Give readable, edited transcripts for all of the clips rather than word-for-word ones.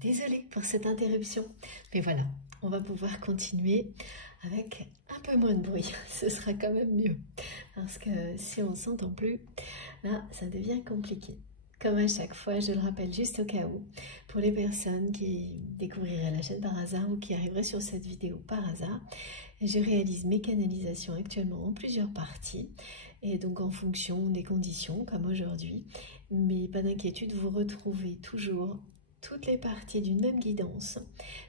Désolée pour cette interruption, mais voilà, on va pouvoir continuer avec un peu moins de bruit, ce sera quand même mieux, parce que si on ne s'entend plus, là, ça devient compliqué. Comme à chaque fois, je le rappelle juste au cas où, pour les personnes qui découvriraient la chaîne par hasard ou qui arriveraient sur cette vidéo par hasard, je réalise mes canalisations actuellement en plusieurs parties, et donc en fonction des conditions, comme aujourd'hui, mais pas d'inquiétude, vous retrouvez toujours toutes les parties d'une même guidance,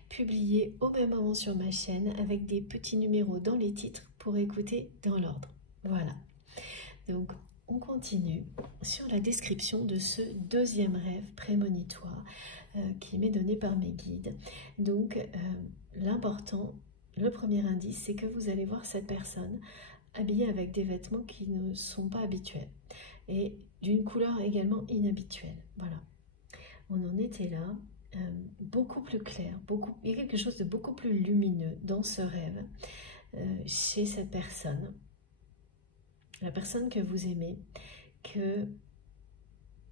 publiées au même moment sur ma chaîne, avec des petits numéros dans les titres pour écouter dans l'ordre. Voilà. Donc, on continue sur la description de ce deuxième rêve prémonitoire qui m'est donné par mes guides. Donc, l'important, le premier indice, c'est que vous allez voir cette personne habillée avec des vêtements qui ne sont pas habituels et d'une couleur également inhabituelle. Voilà. On en était là, beaucoup plus clair, il y a quelque chose de beaucoup plus lumineux dans ce rêve chez cette personne, la personne que vous aimez,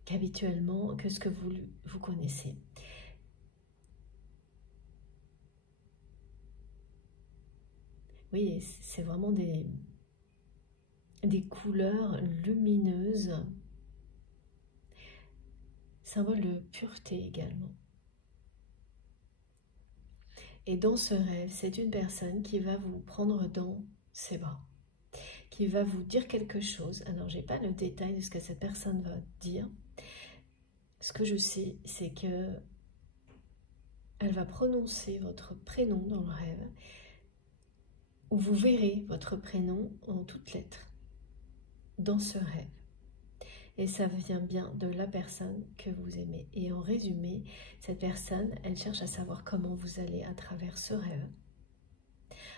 qu'habituellement, que ce que vous connaissez. Oui, c'est vraiment des couleurs lumineuses, symbole de pureté également. Et dans ce rêve, c'est une personne qui va vous prendre dans ses bras, qui va vous dire quelque chose. Alors, je n'ai pas le détail de ce que cette personne va dire. Ce que je sais, c'est que elle va prononcer votre prénom dans le rêve, où vous verrez votre prénom en toutes lettres dans ce rêve. Et ça vient bien de la personne que vous aimez. Et en résumé, cette personne, elle cherche à savoir comment vous allez à travers ce rêve,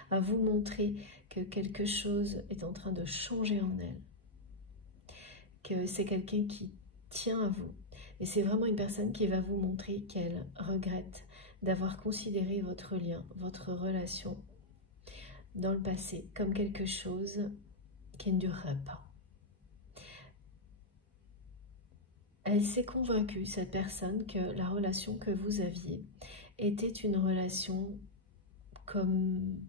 à vous montrer que quelque chose est en train de changer en elle, que c'est quelqu'un qui tient à vous. Et c'est vraiment une personne qui va vous montrer qu'elle regrette d'avoir considéré votre lien, votre relation dans le passé comme quelque chose qui ne durerait pas. Elle s'est convaincue, cette personne, que la relation que vous aviez était une relation comme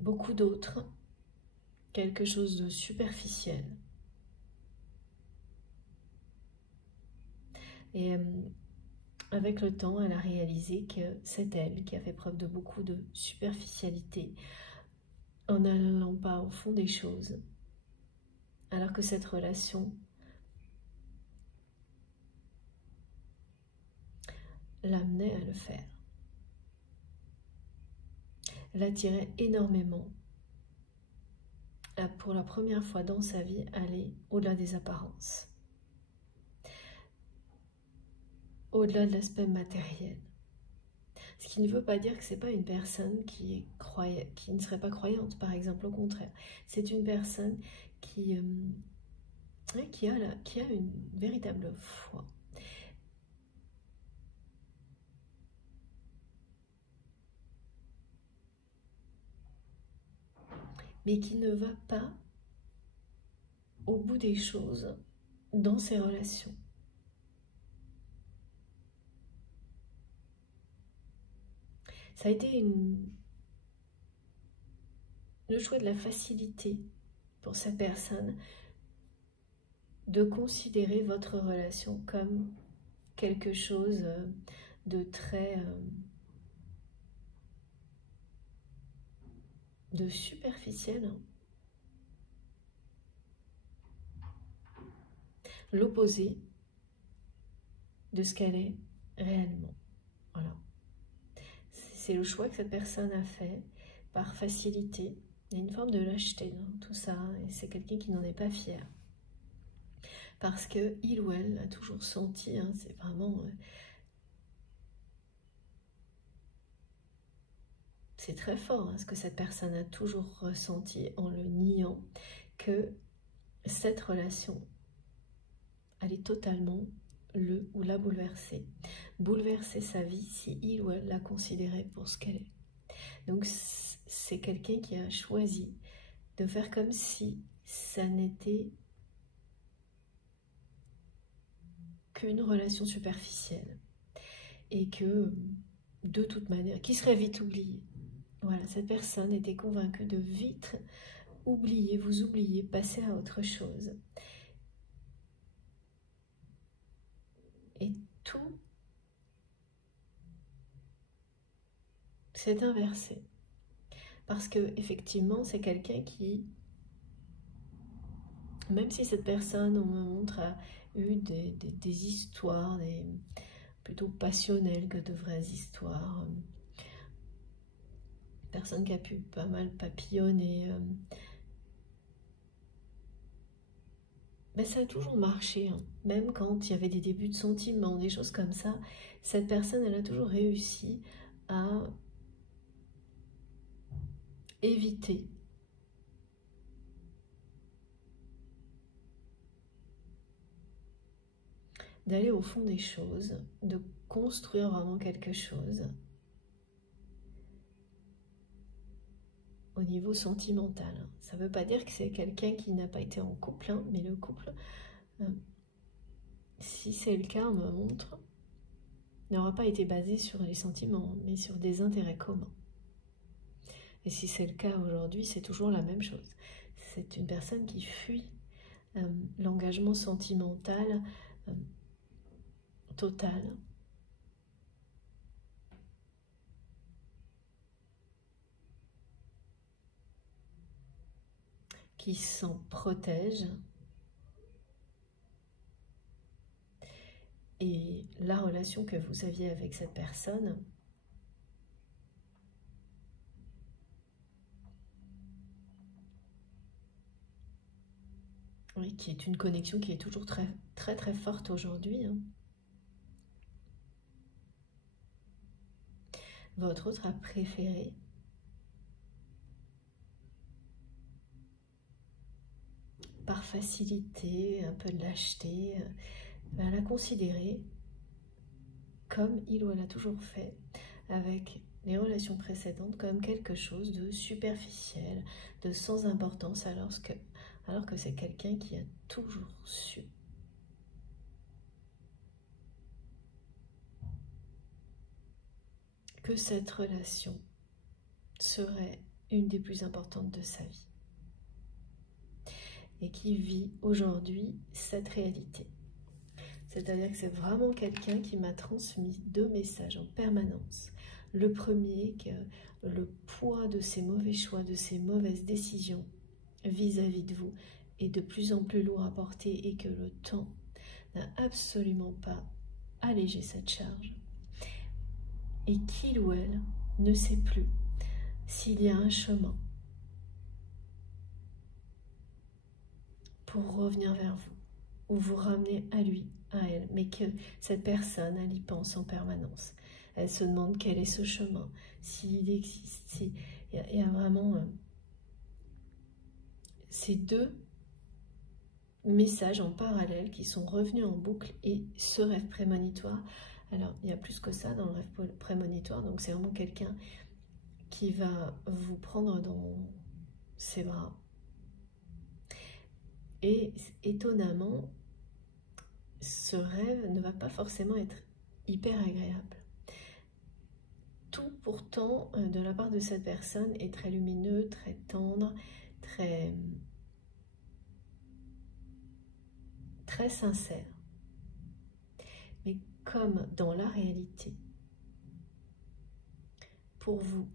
beaucoup d'autres, quelque chose de superficiel. Et avec le temps, elle a réalisé que c'est elle qui a fait preuve de beaucoup de superficialité en n'allant pas au fond des choses, alors que cette relation l'amenait à le faire. Elle attirait énormément, pour la première fois dans sa vie, aller au-delà des apparences, au-delà de l'aspect matériel. Ce qui ne veut pas dire que ce n'est pas une personne qui ne serait pas croyante, par exemple, au contraire. C'est une personne qui a une véritable foi. Mais qui ne va pas au bout des choses dans ses relations. Ça a été le choix de la facilité pour cette personne de considérer votre relation comme quelque chose de très de superficiel. L'opposé de ce qu'elle est réellement. Voilà. C'est le choix que cette personne a fait par facilité. Il y a une forme de lâcheté dans tout ça, et c'est quelqu'un qui n'en est pas fier. Parce que il ou elle a toujours senti, c'est vraiment... c'est très fort ce que cette personne a toujours ressenti en le niant, que cette relation allait totalement le ou la bouleverser. Bouleverser sa vie si il ou elle la considérait pour ce qu'elle est. Donc c'est quelqu'un qui a choisi de faire comme si ça n'était qu'une relation superficielle. et que de toute manière, qui serait vite oublié. Voilà, cette personne était convaincue de vite oublier, vous oublier, passer à autre chose. Et tout s'est inversé. Parce que effectivement, c'est quelqu'un qui, même si cette personne, on me montre, a eu des histoires, plutôt passionnelles que de vraies histoires, personne qui a pu pas mal papillonner, ben ça a toujours marché, hein. Même quand il y avait des débuts de sentiments, des choses comme ça, cette personne, elle a toujours réussi à éviter d'aller au fond des choses, de construire vraiment quelque chose au niveau sentimental. Ça ne veut pas dire que c'est quelqu'un qui n'a pas été en couple, hein, mais le couple, si c'est le cas, on me montre, n'aura pas été basé sur les sentiments, mais sur des intérêts communs. Et si c'est le cas aujourd'hui, c'est toujours la même chose. C'est une personne qui fuit l'engagement sentimental total. Qui s'en protège. Et la relation que vous aviez avec cette personne, oui, qui est une connexion qui est toujours très très très forte aujourd'hui, hein. Votre autre a préféré par facilité, un peu de lâcheté, la considérer comme il ou elle a toujours fait avec les relations précédentes, comme quelque chose de superficiel, de sans importance, alors que c'est quelqu'un qui a toujours su que cette relation serait une des plus importantes de sa vie et qui vit aujourd'hui cette réalité. C'est-à-dire que c'est vraiment quelqu'un qui m'a transmis 2 messages en permanence. Le premier, que le poids de ses mauvais choix, de ses mauvaises décisions vis-à-vis de vous est de plus en plus lourd à porter et que le temps n'a absolument pas allégé cette charge. Et qu'il ou elle ne sait plus s'il y a un chemin pour revenir vers vous ou vous ramener à lui, à elle, mais que cette personne, elle y pense en permanence. Elle se demande quel est ce chemin, s'il existe, s'il y a vraiment ces 2 messages en parallèle qui sont revenus en boucle et ce rêve prémonitoire. Alors, il y a plus que ça dans le rêve prémonitoire, donc c'est vraiment quelqu'un qui va vous prendre dans ses bras. Et étonnamment, ce rêve ne va pas forcément être hyper agréable. Tout pourtant, de la part de cette personne, est très lumineux, très tendre, très sincère. Mais comme dans la réalité, pour vous,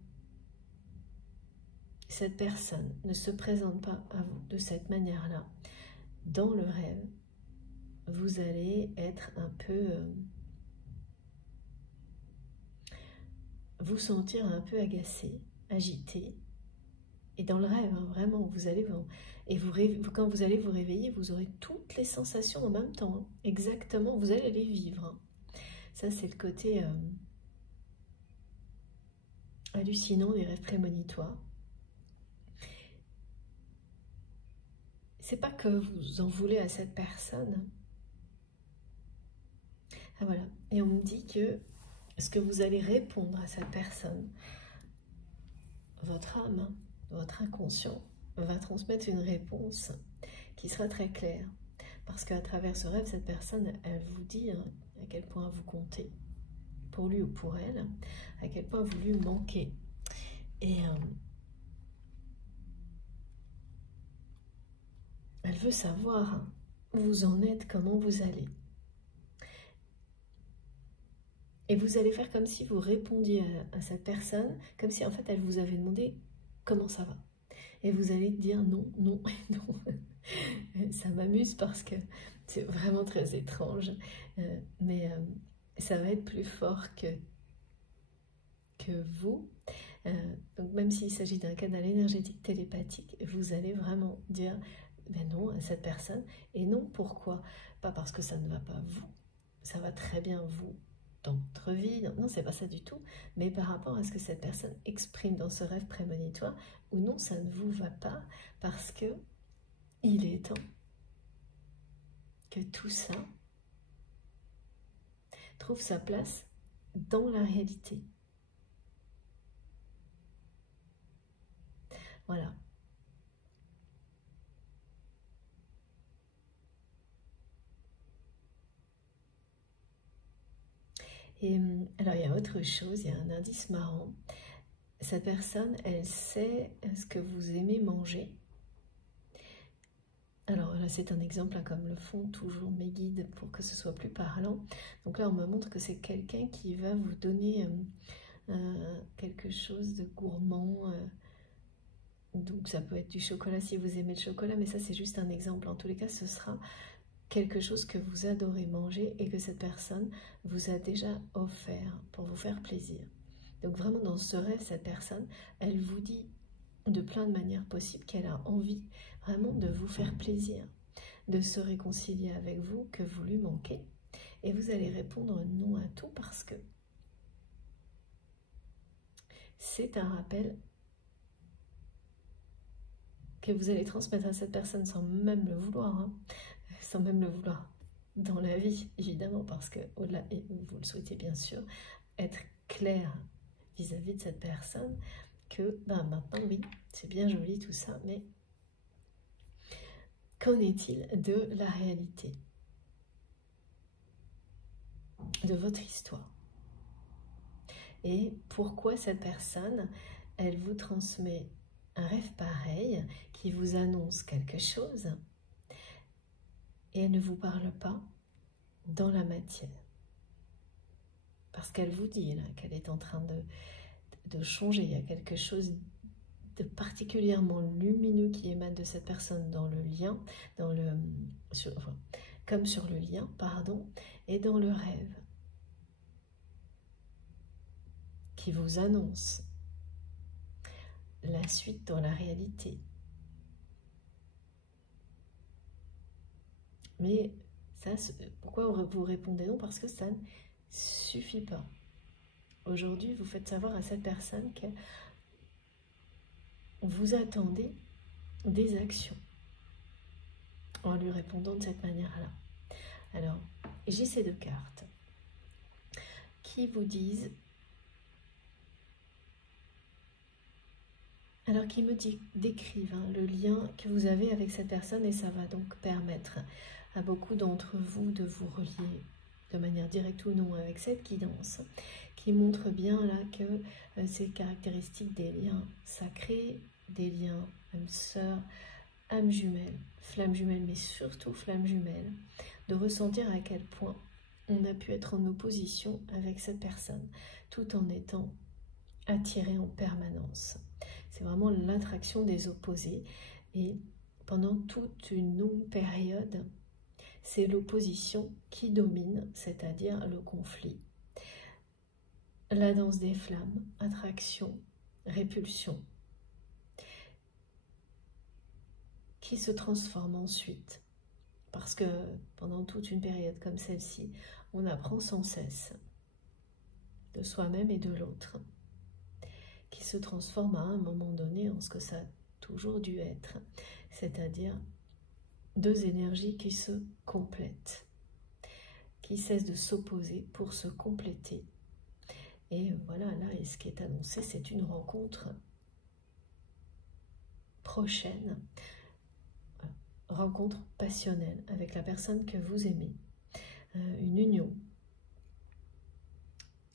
cette personne ne se présente pas à vous de cette manière-là, dans le rêve, vous allez être un peu... vous sentir un peu agacé, agité. Et dans le rêve, hein, vraiment, vous allez... Et quand vous allez vous réveiller, vous aurez toutes les sensations en même temps. Hein, exactement, vous allez les vivre. Hein. Ça, c'est le côté hallucinant des rêves prémonitoires. C'est pas que vous en voulez à cette personne. Ah voilà. Et on me dit que ce que vous allez répondre à cette personne, votre âme, votre inconscient, va transmettre une réponse qui sera très claire. Parce qu'à travers ce rêve, cette personne, elle vous dit à quel point vous comptez pour lui ou pour elle, à quel point vous lui manquez. Et elle veut savoir où vous en êtes, comment vous allez. Et vous allez faire comme si vous répondiez à cette personne, comme si en fait elle vous avait demandé comment ça va. Et vous allez dire non, non, non. Ça m'amuse parce que c'est vraiment très étrange. Mais ça va être plus fort que vous. Donc même s'il s'agit d'un canal énergétique télépathique, vous allez vraiment dire ben non à cette personne. Et non, pourquoi? Pas parce que ça ne va pas vous. Ça va très bien vous dans votre vie. Non, c'est pas ça du tout. Mais par rapport à ce que cette personne exprime dans ce rêve prémonitoire, ou non, ça ne vous va pas parce que il est temps que tout ça trouve sa place dans la réalité. Voilà. Et alors, il y a autre chose, il y a un indice marrant. Cette personne, elle sait ce que vous aimez manger. Alors là, c'est un exemple, hein, comme le font toujours mes guides pour que ce soit plus parlant. Donc là, on me montre que c'est quelqu'un qui va vous donner quelque chose de gourmand. Donc ça peut être du chocolat si vous aimez le chocolat, mais ça c'est juste un exemple. En tous les cas, ce sera quelque chose que vous adorez manger et que cette personne vous a déjà offert pour vous faire plaisir. Donc vraiment dans ce rêve, cette personne, elle vous dit de plein de manières possibles qu'elle a envie vraiment de vous faire plaisir, de se réconcilier avec vous, que vous lui manquez. Et vous allez répondre non à tout parce que c'est un rappel que vous allez transmettre à cette personne sans même le vouloir, hein, sans même le vouloir dans la vie, évidemment, parce que au-delà, et vous le souhaitez bien sûr, être clair vis-à-vis de cette personne, que ben, maintenant, oui, c'est bien joli tout ça, mais qu'en est-il de la réalité, de votre histoire? Et pourquoi cette personne, elle vous transmet un rêve pareil, qui vous annonce quelque chose, et elle ne vous parle pas dans la matière? Parce qu'elle vous dit là qu'elle est en train de changer, il y a quelque chose de particulièrement lumineux qui émane de cette personne dans le lien, comme sur le lien, pardon, et dans le rêve, qui vous annonce la suite dans la réalité. Mais ça, pourquoi vous répondez non? Parce que ça ne suffit pas. Aujourd'hui, vous faites savoir à cette personne que vous attendez des actions en lui répondant de cette manière-là. Alors, j'ai ces deux cartes qui vous disent, alors qui me décrivent le lien que vous avez avec cette personne, et ça va donc permettre à beaucoup d'entre vous de vous relier de manière directe ou non avec cette guidance, qui montre bien là que ces caractéristiques des liens sacrés, des liens âme sœur, âme jumelle, flamme jumelle, mais surtout flamme jumelle, de ressentir à quel point on a pu être en opposition avec cette personne, tout en étant attiré en permanence. C'est vraiment l'attraction des opposés, et pendant toute une longue période, c'est l'opposition qui domine, c'est-à-dire le conflit. La danse des flammes, attraction, répulsion, qui se transforme ensuite. Parce que pendant toute une période comme celle-ci, on apprend sans cesse de soi-même et de l'autre, qui se transforme à un moment donné en ce que ça a toujours dû être, c'est-à-dire deux énergies qui se complètent, qui cessent de s'opposer pour se compléter. Et voilà, là, et ce qui est annoncé, c'est une rencontre prochaine, rencontre passionnelle avec la personne que vous aimez, une union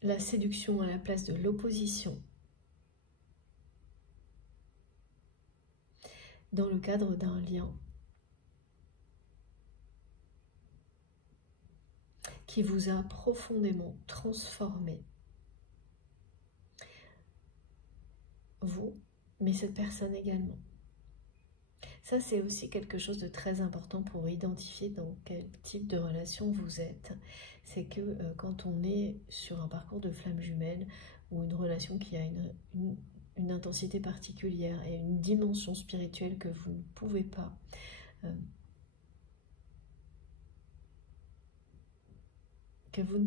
la séduction à la place de l'opposition dans le cadre d'un lien qui vous a profondément transformé, vous, mais cette personne également. Ça, c'est aussi quelque chose de très important pour identifier dans quel type de relation vous êtes. C'est que quand on est sur un parcours de flamme jumelle ou une relation qui a une intensité particulière et une dimension spirituelle que vous ne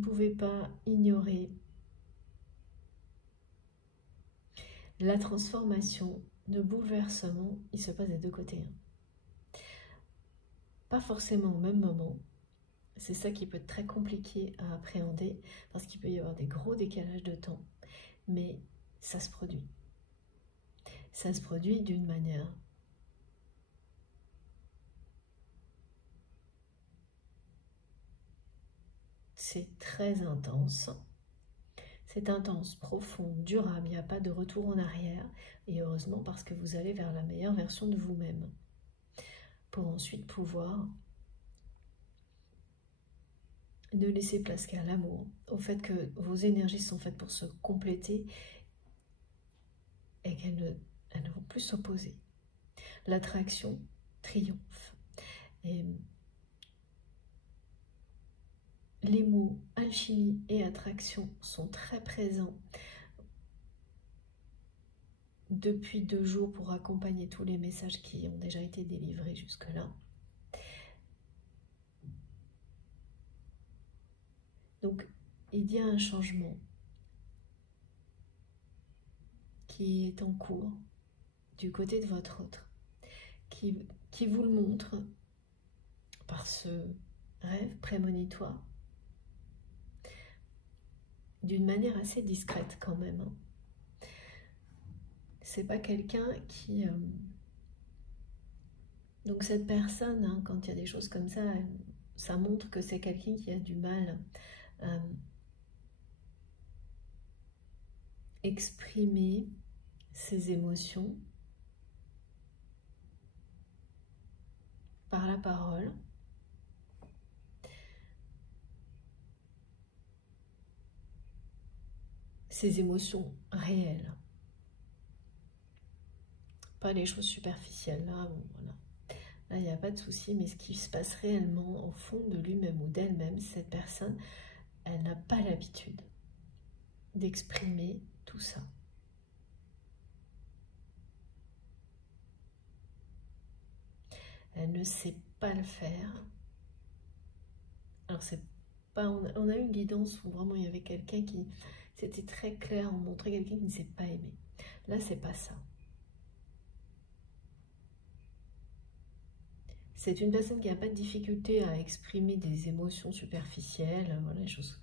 pouvez pas ignorer, la transformation, le bouleversement, il se passe des deux côtés. Pas forcément au même moment. C'est ça qui peut être très compliqué à appréhender parce qu'il peut y avoir des gros décalages de temps. Mais ça se produit. Ça se produit d'une manière c'est très intense. C'est intense, profond, durable, il n'y a pas de retour en arrière. Et heureusement parce que vous allez vers la meilleure version de vous-même. Pour ensuite pouvoir ne laisser place qu'à l'amour, au fait que vos énergies sont faites pour se compléter et qu'elles ne vont plus s'opposer. L'attraction triomphe. Et les mots alchimie et attraction sont très présents depuis 2 jours pour accompagner tous les messages qui ont déjà été délivrés jusque-là. Donc, il y a un changement qui est en cours du côté de votre autre, qui vous le montre par ce rêve prémonitoire, d'une manière assez discrète quand même. C'est pas quelqu'un qui... Donc cette personne, quand il y a des choses comme ça, ça montre que c'est quelqu'un qui a du mal à exprimer ses émotions par la parole. Ses émotions réelles. Pas les choses superficielles, là, bon, voilà. Là, il n'y a pas de souci, mais ce qui se passe réellement au fond de lui-même ou d'elle-même, cette personne, elle n'a pas l'habitude d'exprimer tout ça. Elle ne sait pas le faire. Alors, c'est pas, on a eu une guidance où vraiment il y avait quelqu'un qui, c'était très clair, on montrait quelqu'un qui ne s'est pas aimé. Là, c'est pas ça. C'est une personne qui n'a pas de difficulté à exprimer des émotions superficielles, voilà, des choses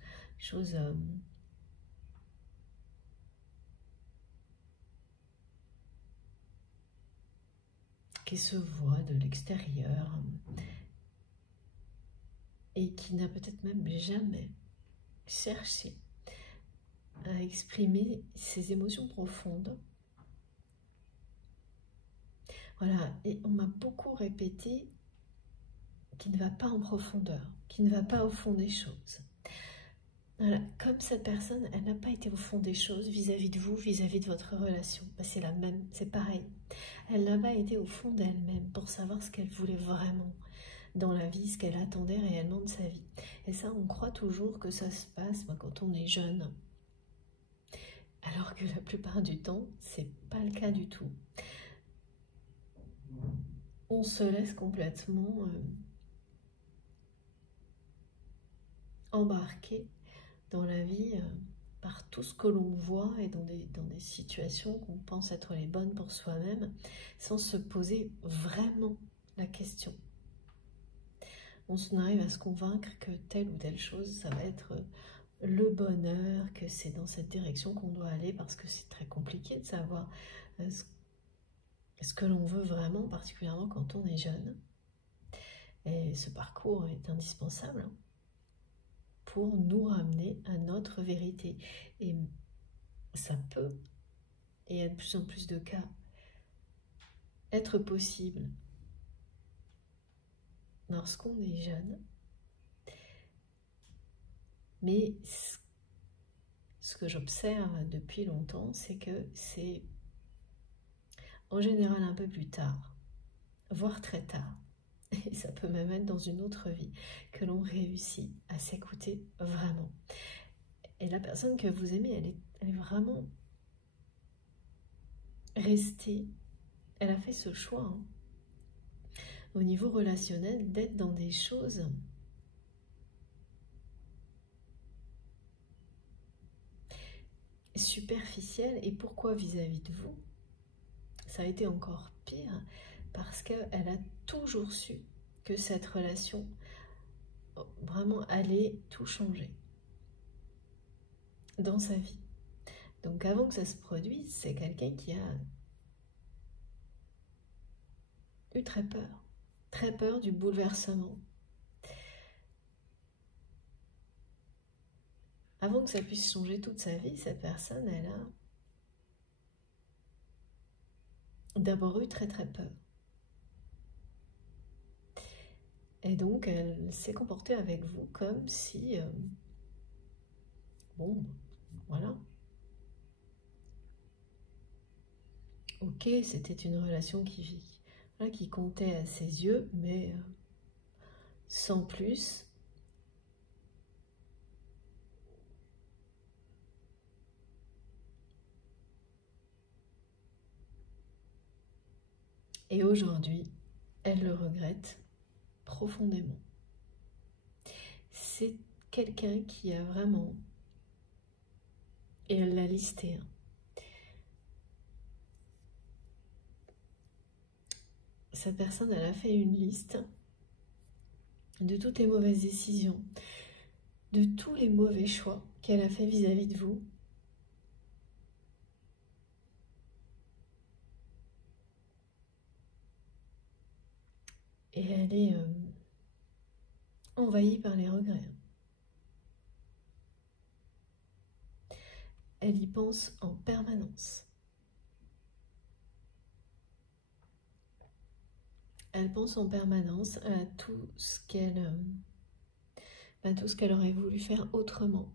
qui se voient de l'extérieur et qui n'a peut-être même jamais cherché à exprimer ses émotions profondes. Voilà, et on m'a beaucoup répété qu'il ne va pas en profondeur, qu'il ne va pas au fond des choses. Voilà, comme cette personne, elle n'a pas été au fond des choses vis-à-vis de vous, vis-à-vis de votre relation. Ben, c'est la même, c'est pareil. Elle n'a pas été au fond d'elle-même pour savoir ce qu'elle voulait vraiment dans la vie, ce qu'elle attendait réellement de sa vie. Et ça, on croit toujours que ça se passe quand on est jeune. Alors que la plupart du temps, c'est pas le cas du tout. On se laisse complètement embarquer dans la vie par tout ce que l'on voit et dans des situations qu'on pense être les bonnes pour soi-même, sans se poser vraiment la question. On arrive à se convaincre que telle ou telle chose, ça va être le bonheur, que c'est dans cette direction qu'on doit aller, parce que c'est très compliqué de savoir ce que l'on veut vraiment, particulièrement quand on est jeune. Et ce parcours est indispensable pour nous ramener à notre vérité. Et ça peut, et il y a de plus en plus de cas, être possible lorsqu'on est jeune. Mais ce que j'observe depuis longtemps, c'est que c'est en général un peu plus tard, voire très tard, et ça peut même être dans une autre vie, que l'on réussit à s'écouter vraiment. Et la personne que vous aimez, elle est vraiment restée, elle a fait ce choix, hein, au niveau relationnel, d'être dans des choses superficielles. Et pourquoi vis-à-vis de vous? Ça a été encore pire, parce qu'elle a toujours su que cette relation vraiment allait tout changer dans sa vie. Donc avant que ça se produise, c'est quelqu'un qui a eu très peur du bouleversement. Avant que ça puisse changer toute sa vie, cette personne, elle a d'abord eu très peur. Et donc, elle s'est comportée avec vous comme si, bon, voilà. Ok, c'était une relation qui comptait à ses yeux, mais sans plus. Et aujourd'hui, elle le regrette profondément. C'est quelqu'un qui a vraiment, et elle l'a listé, hein, cette personne, elle a fait une liste de toutes les mauvaises décisions, de tous les mauvais choix qu'elle a fait vis-à-vis de vous. Et elle est envahie par les regrets. Elle y pense en permanence. Elle pense en permanence à tout ce qu'elle aurait voulu faire autrement.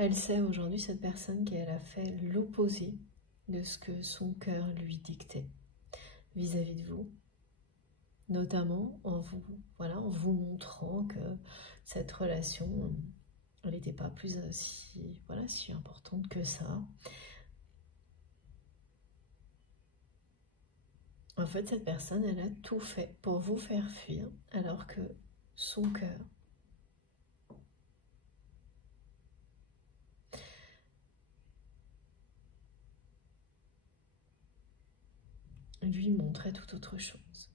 Elle sait aujourd'hui, cette personne, qu'elle a fait l'opposé de ce que son cœur lui dictait vis-à-vis de vous, notamment en vous montrant que cette relation, elle n'était pas plus si importante que ça. En fait, cette personne, elle a tout fait pour vous faire fuir, alors que son cœur lui montrait tout autre chose.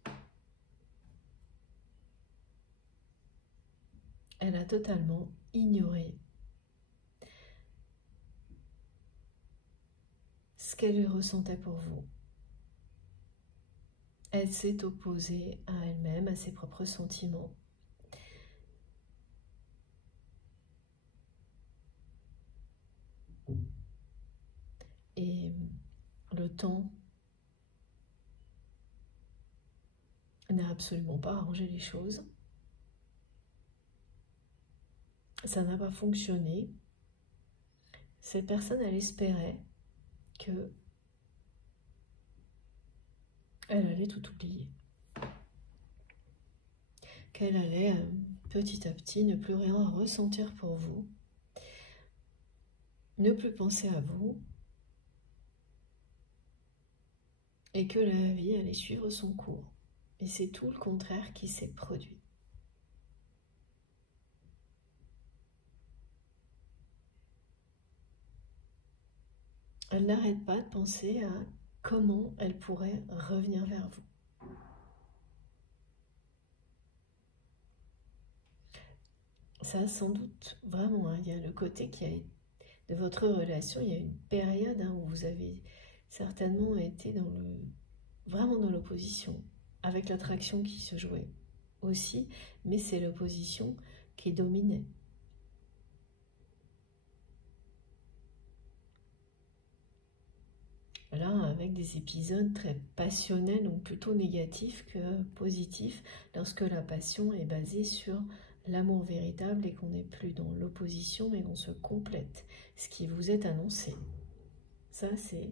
Elle a totalement ignoré ce qu'elle ressentait pour vous. Elle s'est opposée à elle-même, à ses propres sentiments. Et le temps n'a absolument pas arrangé les choses. Ça n'a pas fonctionné. Cette personne, elle espérait que elle allait tout oublier. Qu'elle allait petit à petit ne plus rien ressentir pour vous, ne plus penser à vous, et que la vie allait suivre son cours. Et c'est tout le contraire qui s'est produit. Elle n'arrête pas de penser à comment elle pourrait revenir vers vous. Ça, sans doute, vraiment, hein, il y a le côté de votre relation, il y a une période où vous avez certainement été vraiment dans l'opposition, avec l'attraction qui se jouait aussi, mais c'est l'opposition qui dominait. Là, avec des épisodes très passionnels, donc plutôt négatifs que positifs, lorsque la passion est basée sur l'amour véritable et qu'on n'est plus dans l'opposition, mais qu'on se complète, ce qui vous est annoncé. Ça, c'est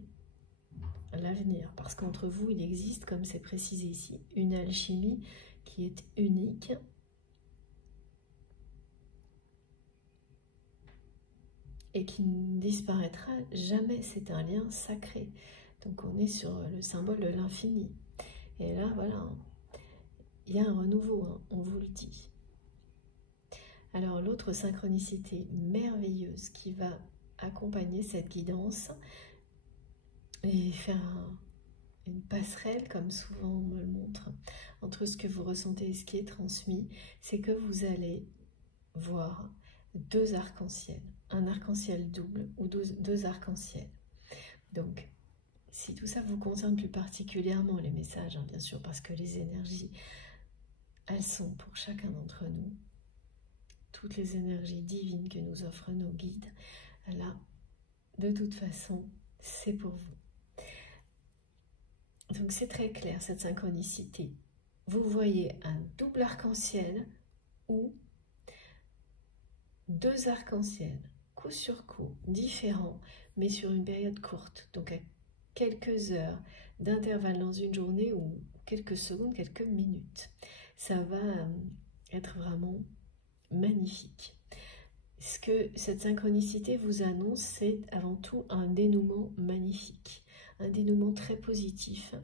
l'avenir, parce qu'entre vous, il existe, comme c'est précisé ici, une alchimie qui est unique, et qui ne disparaîtra jamais. C'est un lien sacré. Donc on est sur le symbole de l'infini. Et là, voilà, il y a un renouveau, hein, on vous le dit. Alors l'autre synchronicité merveilleuse qui va accompagner cette guidance et faire une passerelle, comme souvent on me le montre, entre ce que vous ressentez et ce qui est transmis, c'est que vous allez voir deux arcs-en-ciel, un arc-en-ciel double ou deux arcs-en-ciel. Donc, si tout ça vous concerne plus particulièrement, les messages, hein, bien sûr, parce que les énergies, elles sont pour chacun d'entre nous, toutes les énergies divines que nous offrent nos guides, là, de toute façon, c'est pour vous. Donc c'est très clair, cette synchronicité. Vous voyez un double arc-en-ciel ou deux arcs-en-ciel, coup sur coup, différents, mais sur une période courte, donc à quelques heures d'intervalle dans une journée ou quelques secondes, quelques minutes. Ça va être vraiment magnifique. Ce que cette synchronicité vous annonce, c'est avant tout un dénouement magnifique, un dénouement très positif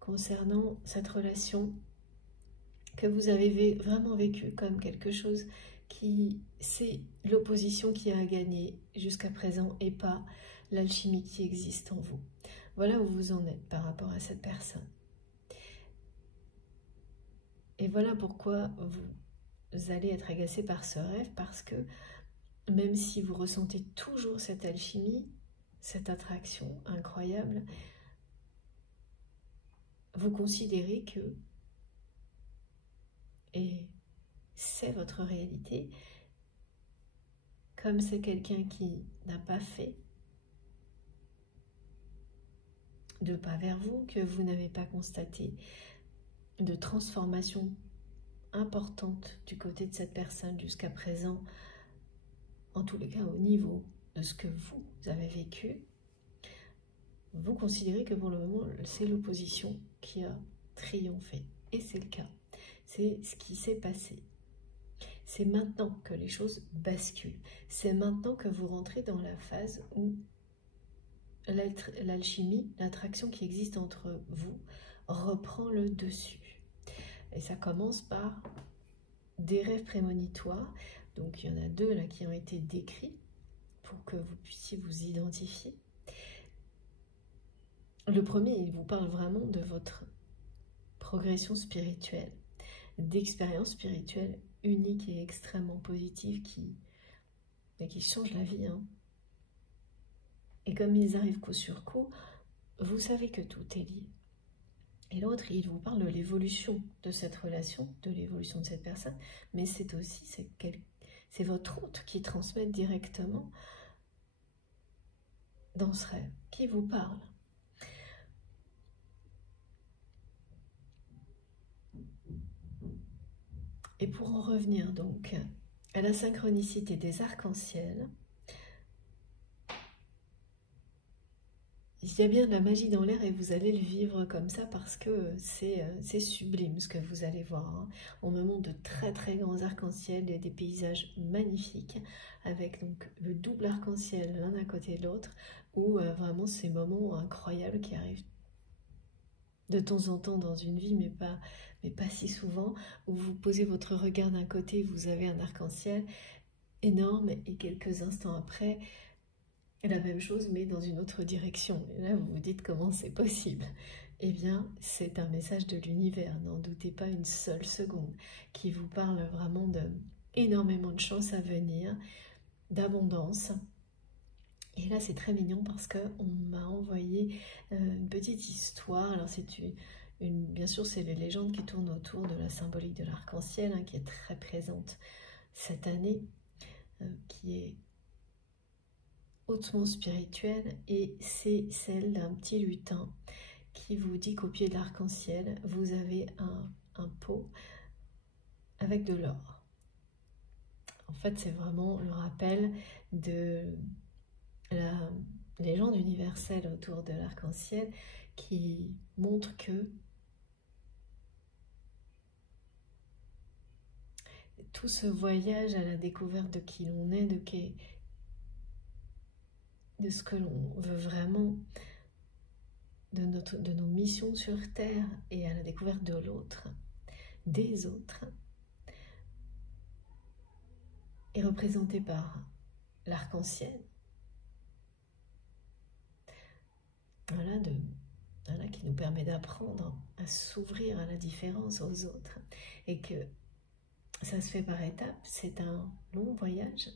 concernant cette relation que vous avez vraiment vécue comme quelque chose qui, c'est l'opposition qui a gagné jusqu'à présent et pas l'alchimie qui existe en vous. Voilà où vous en êtes par rapport à cette personne. Et voilà pourquoi vous allez être agacé par ce rêve, parce que même si vous ressentez toujours cette alchimie, cette attraction incroyable, vous considérez que, et c'est votre réalité, comme c'est quelqu'un qui n'a pas fait de pas vers vous, que vous n'avez pas constaté de transformation importante du côté de cette personne jusqu'à présent, en tous les cas au niveau de ce que vous avez vécu, vous considérez que pour le moment c'est l'opposition qui a triomphé. Et c'est le cas, c'est ce qui s'est passé. C'est maintenant que les choses basculent, c'est maintenant que vous rentrez dans la phase où l'alchimie, l'attraction qui existe entre vous reprend le dessus. Et ça commence par des rêves prémonitoires. Donc il y en a deux là qui ont été décrits pour que vous puissiez vous identifier. Le premier, il vous parle vraiment de votre progression spirituelle, d'expériences spirituelles uniques et extrêmement positives qui changent la vie. Hein. Et comme ils arrivent coup sur coup, vous savez que tout est lié. Et l'autre, il vous parle de l'évolution de cette relation, de l'évolution de cette personne, mais c'est aussi, c'est votre hôte qui transmet directement dans ce rêve, qui vous parle. Et pour en revenir donc à la synchronicité des arcs-en-ciel, il y a bien de la magie dans l'air et vous allez le vivre comme ça parce que c'est sublime ce que vous allez voir. Hein. On me montre de très très grands arcs-en-ciel et des paysages magnifiques avec donc le double arc-en-ciel l'un à côté de l'autre ou vraiment ces moments incroyables qui arrivent de temps en temps dans une vie mais pas si souvent, où vous posez votre regard d'un côté, vous avez un arc-en-ciel énorme et quelques instants après, la même chose, mais dans une autre direction. Et là, vous vous dites comment c'est possible. Eh bien, c'est un message de l'univers, n'en doutez pas une seule seconde, qui vous parle vraiment d'énormément de chance à venir, d'abondance, Et là, c'est très mignon parce qu'on m'a envoyé une petite histoire. Alors, c'est bien sûr, c'est les légendes qui tournent autour de la symbolique de l'arc-en-ciel, hein, qui est très présente cette année, qui est hautement spirituelle. Et c'est celle d'un petit lutin qui vous dit qu'au pied de l'arc-en-ciel, vous avez un pot avec de l'or. En fait, c'est vraiment le rappel de la légende universelle autour de l'arc-en-ciel qui montre que tout ce voyage à la découverte de qui l'on est, de ce que l'on veut vraiment, de nos missions sur Terre et à la découverte de l'autre, des autres, est représenté par l'arc-en-ciel. Voilà, qui nous permet d'apprendre à s'ouvrir à la différence aux autres et que ça se fait par étapes. C'est un long voyage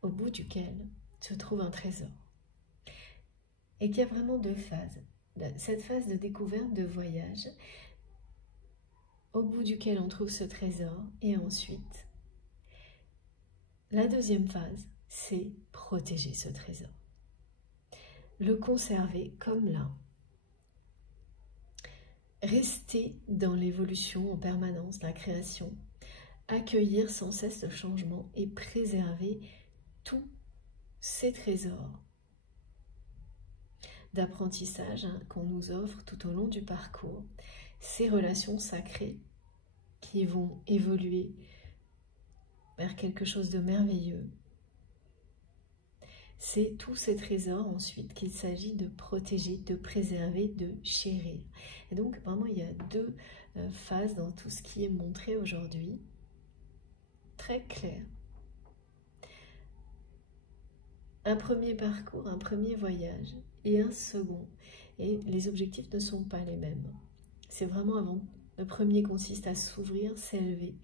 au bout duquel se trouve un trésor et qu'il y a vraiment deux phases. Cette phase de découverte, de voyage, au bout duquel on trouve ce trésor, et ensuite la deuxième phase, c'est protéger ce trésor, le conserver comme là. Rester dans l'évolution en permanence, la création, accueillir sans cesse le changement et préserver tous ces trésors d'apprentissage qu'on nous offre tout au long du parcours, ces relations sacrées qui vont évoluer vers quelque chose de merveilleux. C'est tous ces trésors ensuite qu'il s'agit de protéger, de préserver, de chérir. Et donc vraiment il y a deux phases dans tout ce qui est montré aujourd'hui, très clair. Un premier parcours, un premier voyage et un second. Et les objectifs ne sont pas les mêmes. C'est vraiment avant. Le premier consiste à s'ouvrir, s'élever.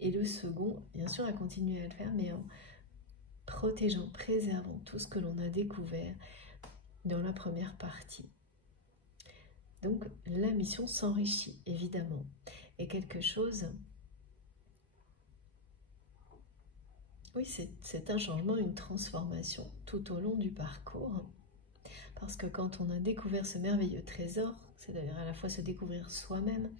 Et le second, bien sûr, à continuer à le faire, mais en protégeant, préservant tout ce que l'on a découvert dans la première partie. Donc, la mission s'enrichit, évidemment. Et quelque chose... Oui, c'est un changement, une transformation tout au long du parcours. Parce que quand on a découvert ce merveilleux trésor, c'est-à-dire à la fois se découvrir soi-même,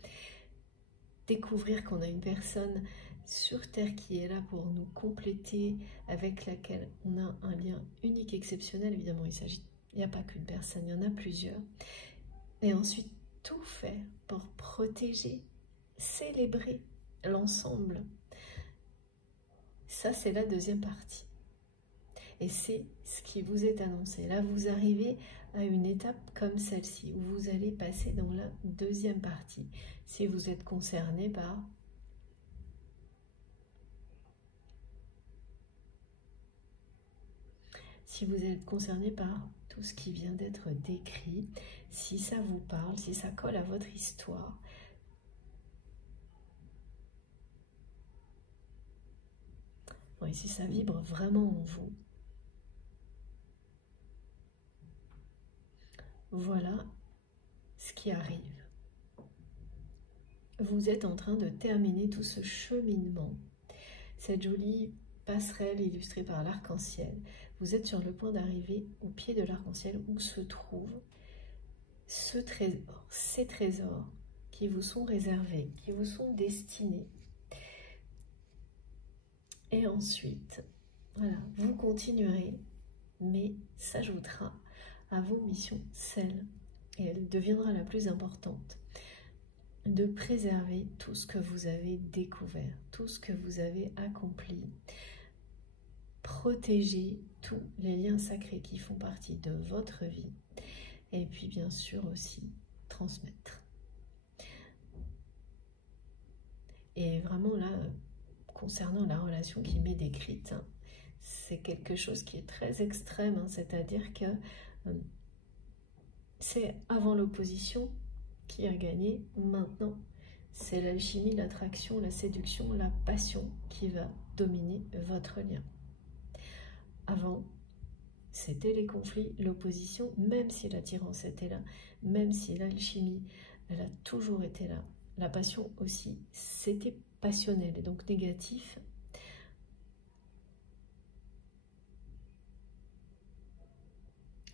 découvrir qu'on a une personne sur Terre qui est là pour nous compléter, avec laquelle on a un lien unique, exceptionnel, évidemment, il n'y a pas qu'une personne, il y en a plusieurs. Et ensuite, tout faire pour protéger, célébrer l'ensemble. Ça, c'est la deuxième partie. Et c'est ce qui vous est annoncé. Là, vous arrivez à une étape comme celle-ci, où vous allez passer dans la deuxième partie. Si vous êtes concerné par tout ce qui vient d'être décrit, si ça vous parle, si ça colle à votre histoire, et si ça vibre vraiment en vous, voilà ce qui arrive. Vous êtes en train de terminer tout ce cheminement, cette jolie passerelle illustrée par l'arc-en-ciel. Vous êtes sur le point d'arriver au pied de l'arc-en-ciel où se trouve ce trésor, ces trésors qui vous sont réservés, qui vous sont destinés. Et ensuite, voilà, vous continuerez, mais s'ajoutera à vos missions celle, et elle deviendra la plus importante, de préserver tout ce que vous avez découvert, tout ce que vous avez accompli, protéger tous les liens sacrés qui font partie de votre vie, et puis bien sûr aussi transmettre. Et vraiment là, concernant la relation qui m'est décrite, hein, c'est quelque chose qui est très extrême, hein, c'est-à-dire que c'est avant l'opposition qui a gagné. Maintenant, c'est l'alchimie, l'attraction, la séduction, la passion qui va dominer votre lien. Avant, c'était les conflits, l'opposition, même si l'attirance était là, même si l'alchimie, elle a toujours été là. La passion aussi, c'était passionnel et donc négatif.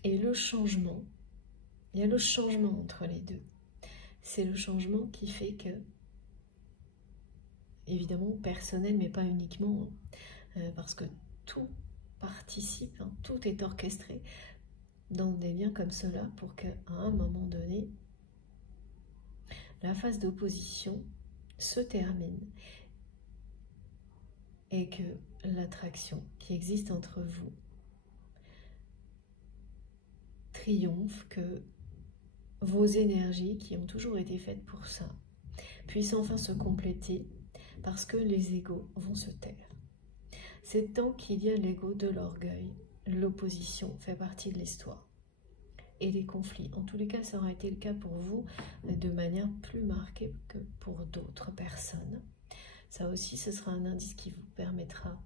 Et le changement, il y a le changement entre les deux. C'est le changement qui fait que, évidemment personnel, mais pas uniquement, parce que tout participe, hein, tout est orchestré dans des liens comme cela pour qu'à un moment donné, la phase d'opposition se termine et que l'attraction qui existe entre vous triomphe, que vos énergies qui ont toujours été faites pour ça puissent enfin se compléter parce que les égos vont se taire. C'est tant qu'il y a l'ego de l'orgueil, l'opposition fait partie de l'histoire. Et les conflits, en tous les cas, ça aura été le cas pour vous de manière plus marquée que pour d'autres personnes. Ça aussi, ce sera un indice qui vous permettra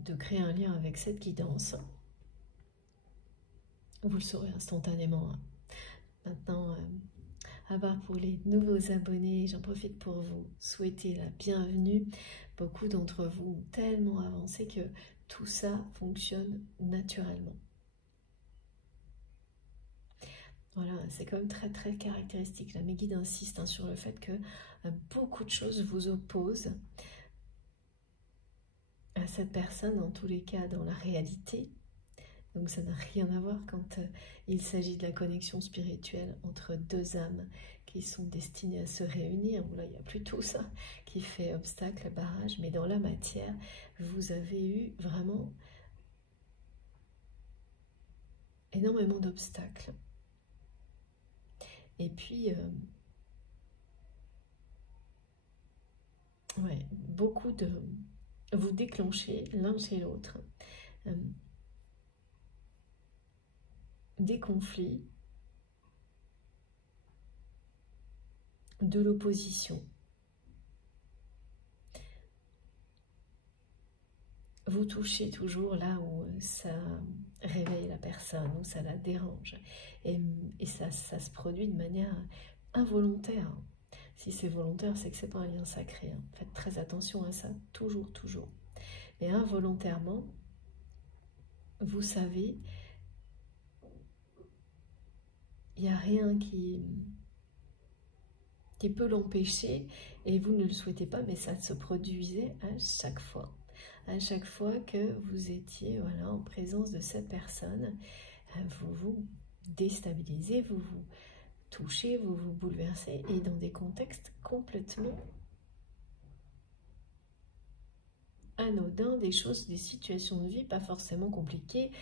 de créer un lien avec cette guidance. Vous le saurez instantanément. Maintenant, à part pour les nouveaux abonnés, j'en profite pour vous souhaiter la bienvenue. Beaucoup d'entre vous ont tellement avancé que tout ça fonctionne naturellement. Voilà, c'est quand même très caractéristique. Là, mes guides insistent sur le fait que beaucoup de choses vous opposent à cette personne, en tous les cas dans la réalité. Donc ça n'a rien à voir quand il s'agit de la connexion spirituelle entre deux âmes qui sont destinées à se réunir. Là, il n'y a plus tout ça qui fait obstacle, barrage, mais dans la matière, vous avez eu vraiment énormément d'obstacles. Et puis, ouais, beaucoup de... Vous déclenchez l'un chez l'autre des conflits, de l'opposition. Vous touchez toujours là où ça réveille la personne, où ça la dérange. Et ça se produit de manière involontaire. Si c'est volontaire, c'est que ce n'est pas un lien sacré. Faites très attention à ça, toujours. Mais involontairement, vous savez, il n'y a rien qui peut l'empêcher, et vous ne le souhaitez pas, mais ça se produisait à chaque fois. À chaque fois que vous étiez en présence de cette personne, vous vous déstabilisez, vous vous touchez, vous vous bouleversez, et dans des contextes complètement anodins, des choses, des situations de vie pas forcément compliquées,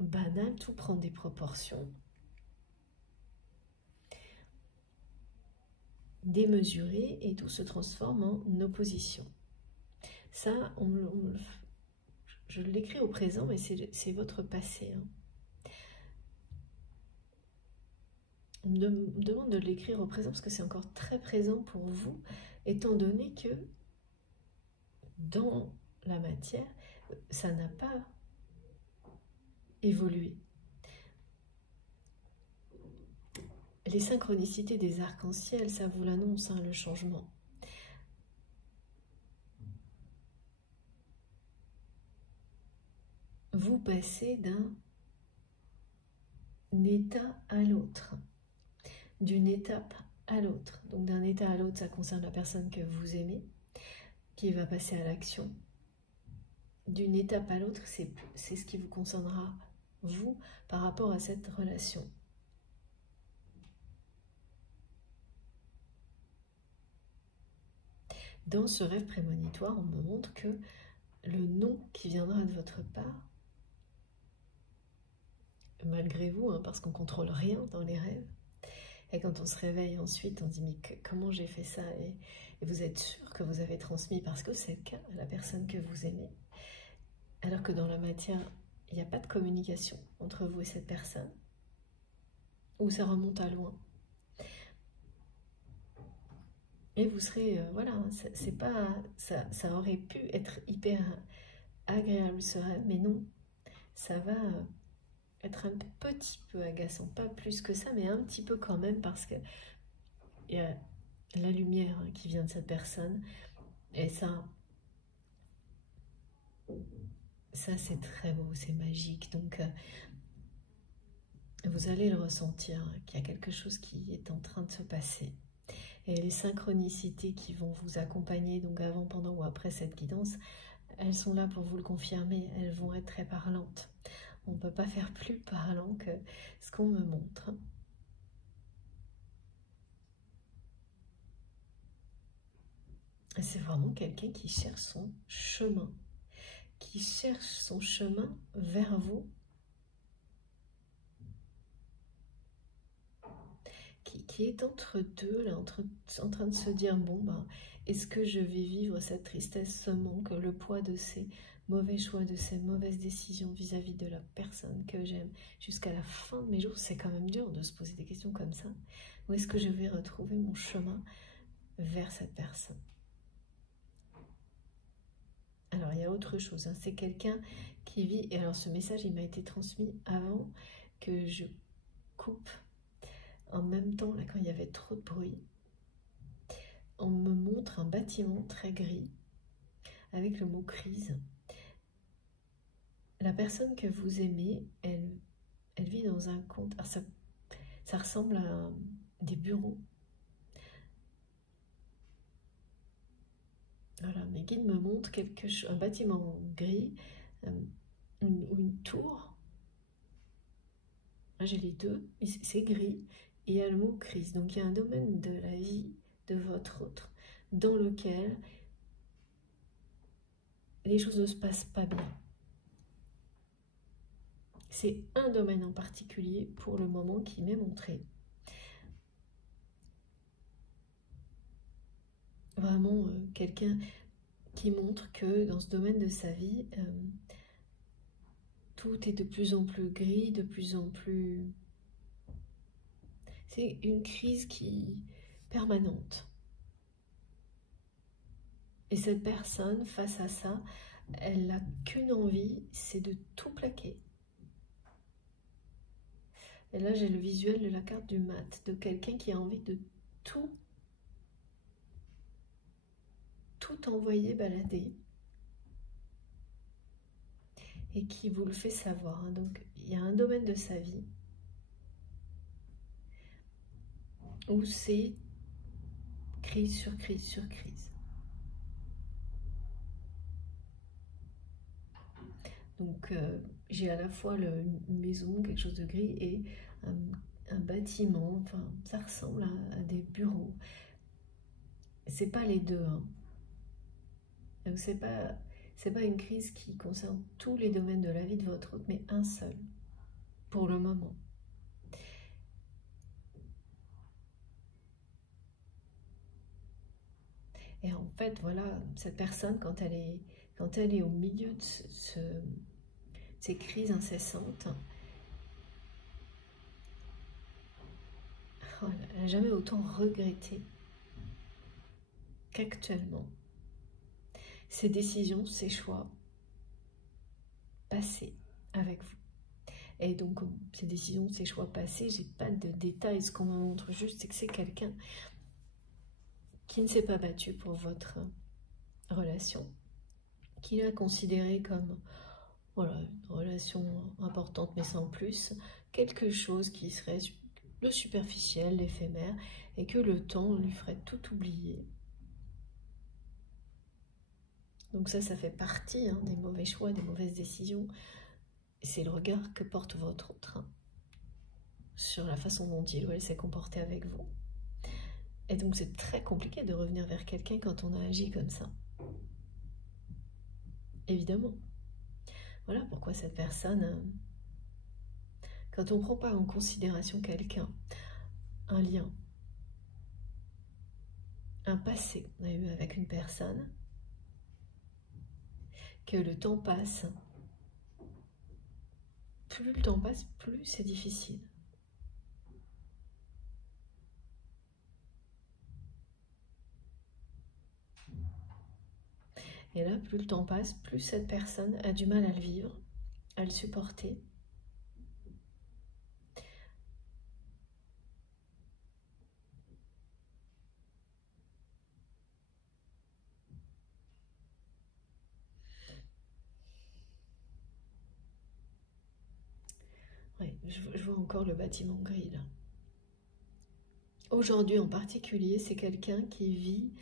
banales, tout prend des proportions démesurées et tout se transforme en opposition. Ça, je l'écris au présent, mais c'est votre passé. On me demande de l'écrire au présent parce que c'est encore très présent pour vous, étant donné que dans la matière, ça n'a pas évolué. Les synchronicités des arcs-en-ciel, ça vous l'annonce, le changement. Vous passez d'un état à l'autre, d'une étape à l'autre. Donc d'un état à l'autre, ça concerne la personne que vous aimez, qui va passer à l'action. D'une étape à l'autre, c'est ce qui vous concernera, vous, par rapport à cette relation. Dans ce rêve prémonitoire, on me montre que le non qui viendra de votre part, malgré vous, parce qu'on ne contrôle rien dans les rêves, et quand on se réveille ensuite, on dit mais comment j'ai fait ça, et vous êtes sûr que vous avez transmis parce que c'est le cas à la personne que vous aimez, alors que dans la matière, il n'y a pas de communication entre vous et cette personne, ou ça remonte à loin. Et vous serez, voilà, c'est pas, ça aurait pu être hyper agréable ce rêve, mais non, ça va être un petit peu agaçant, pas plus que ça, mais un petit peu quand même, parce que il y a la lumière qui vient de cette personne, et ça c'est très beau, c'est magique, donc vous allez le ressentir, qu'il y a quelque chose qui est en train de se passer. Et les synchronicités qui vont vous accompagner, donc avant, pendant ou après cette guidance, elles sont là pour vous le confirmer, elles vont être très parlantes. On ne peut pas faire plus parlant que ce qu'on me montre. C'est vraiment quelqu'un qui cherche son chemin, qui cherche son chemin vers vous, qui est entre deux, là, en train de se dire, bon, ben, est-ce que je vais vivre cette tristesse, ce manque, le poids de ces mauvais choix, de ces mauvaises décisions vis-à-vis de la personne que j'aime jusqu'à la fin de mes jours? C'est quand même dur de se poser des questions comme ça. Ou est-ce que je vais retrouver mon chemin vers cette personne? Alors, il y a autre chose, hein. C'est quelqu'un qui vit, et alors ce message, il m'a été transmis avant que je coupe. En même temps, là, quand il y avait trop de bruit, on me montre un bâtiment très gris, avec le mot crise. La personne que vous aimez, elle vit dans un compte. Alors ça ressemble à des bureaux. Voilà, mes guides me montrent quelque chose, un bâtiment gris, une tour. J'ai les deux, c'est gris, et il y a le mot crise. Donc il y a un domaine de la vie de votre autre dans lequel les choses ne se passent pas bien. C'est un domaine en particulier pour le moment qui m'est montré. Vraiment quelqu'un qui montre que dans ce domaine de sa vie, tout est de plus en plus gris, de plus en plus... C'est une crise permanente. Et cette personne, face à ça, elle n'a qu'une envie, c'est de tout plaquer. Et là, j'ai le visuel de la carte du mat, de quelqu'un qui a envie de tout envoyer balader. Et qui vous le fait savoir. Donc, il y a un domaine de sa vie où c'est crise sur crise sur crise. Donc, j'ai à la fois une maison, quelque chose de gris, et un bâtiment, enfin, ça ressemble à des bureaux. C'est pas les deux, hein. Donc, c'est pas une crise qui concerne tous les domaines de la vie de votre autre, mais un seul, pour le moment. Et en fait, voilà, cette personne, quand elle est au milieu de ces crises incessantes, elle n'a jamais autant regretté qu'actuellement. Ses décisions, ses choix passés avec vous. Et donc, ces décisions, ces choix passés, j'ai pas de détails. Ce qu'on me montre juste, c'est que c'est quelqu'un qui ne s'est pas battu pour votre relation, qui l'a considérée comme, voilà, une relation importante, mais sans plus, quelque chose qui serait le superficiel, l'éphémère, et que le temps lui ferait tout oublier. Donc ça fait partie des mauvais choix, des mauvaises décisions. C'est le regard que porte votre autre sur la façon dont il ou elle s'est comporté avec vous. Et donc c'est très compliqué de revenir vers quelqu'un quand on a agi comme ça. Évidemment. Voilà pourquoi cette personne, quand on ne prend pas en considération quelqu'un, un lien, un passé qu'on a eu avec une personne, que le temps passe, plus le temps passe, plus c'est difficile. Et là, plus le temps passe, plus cette personne a du mal à le vivre, à le supporter. Ouais, je vois encore le bâtiment gris là. Aujourd'hui en particulier, c'est quelqu'un qui vit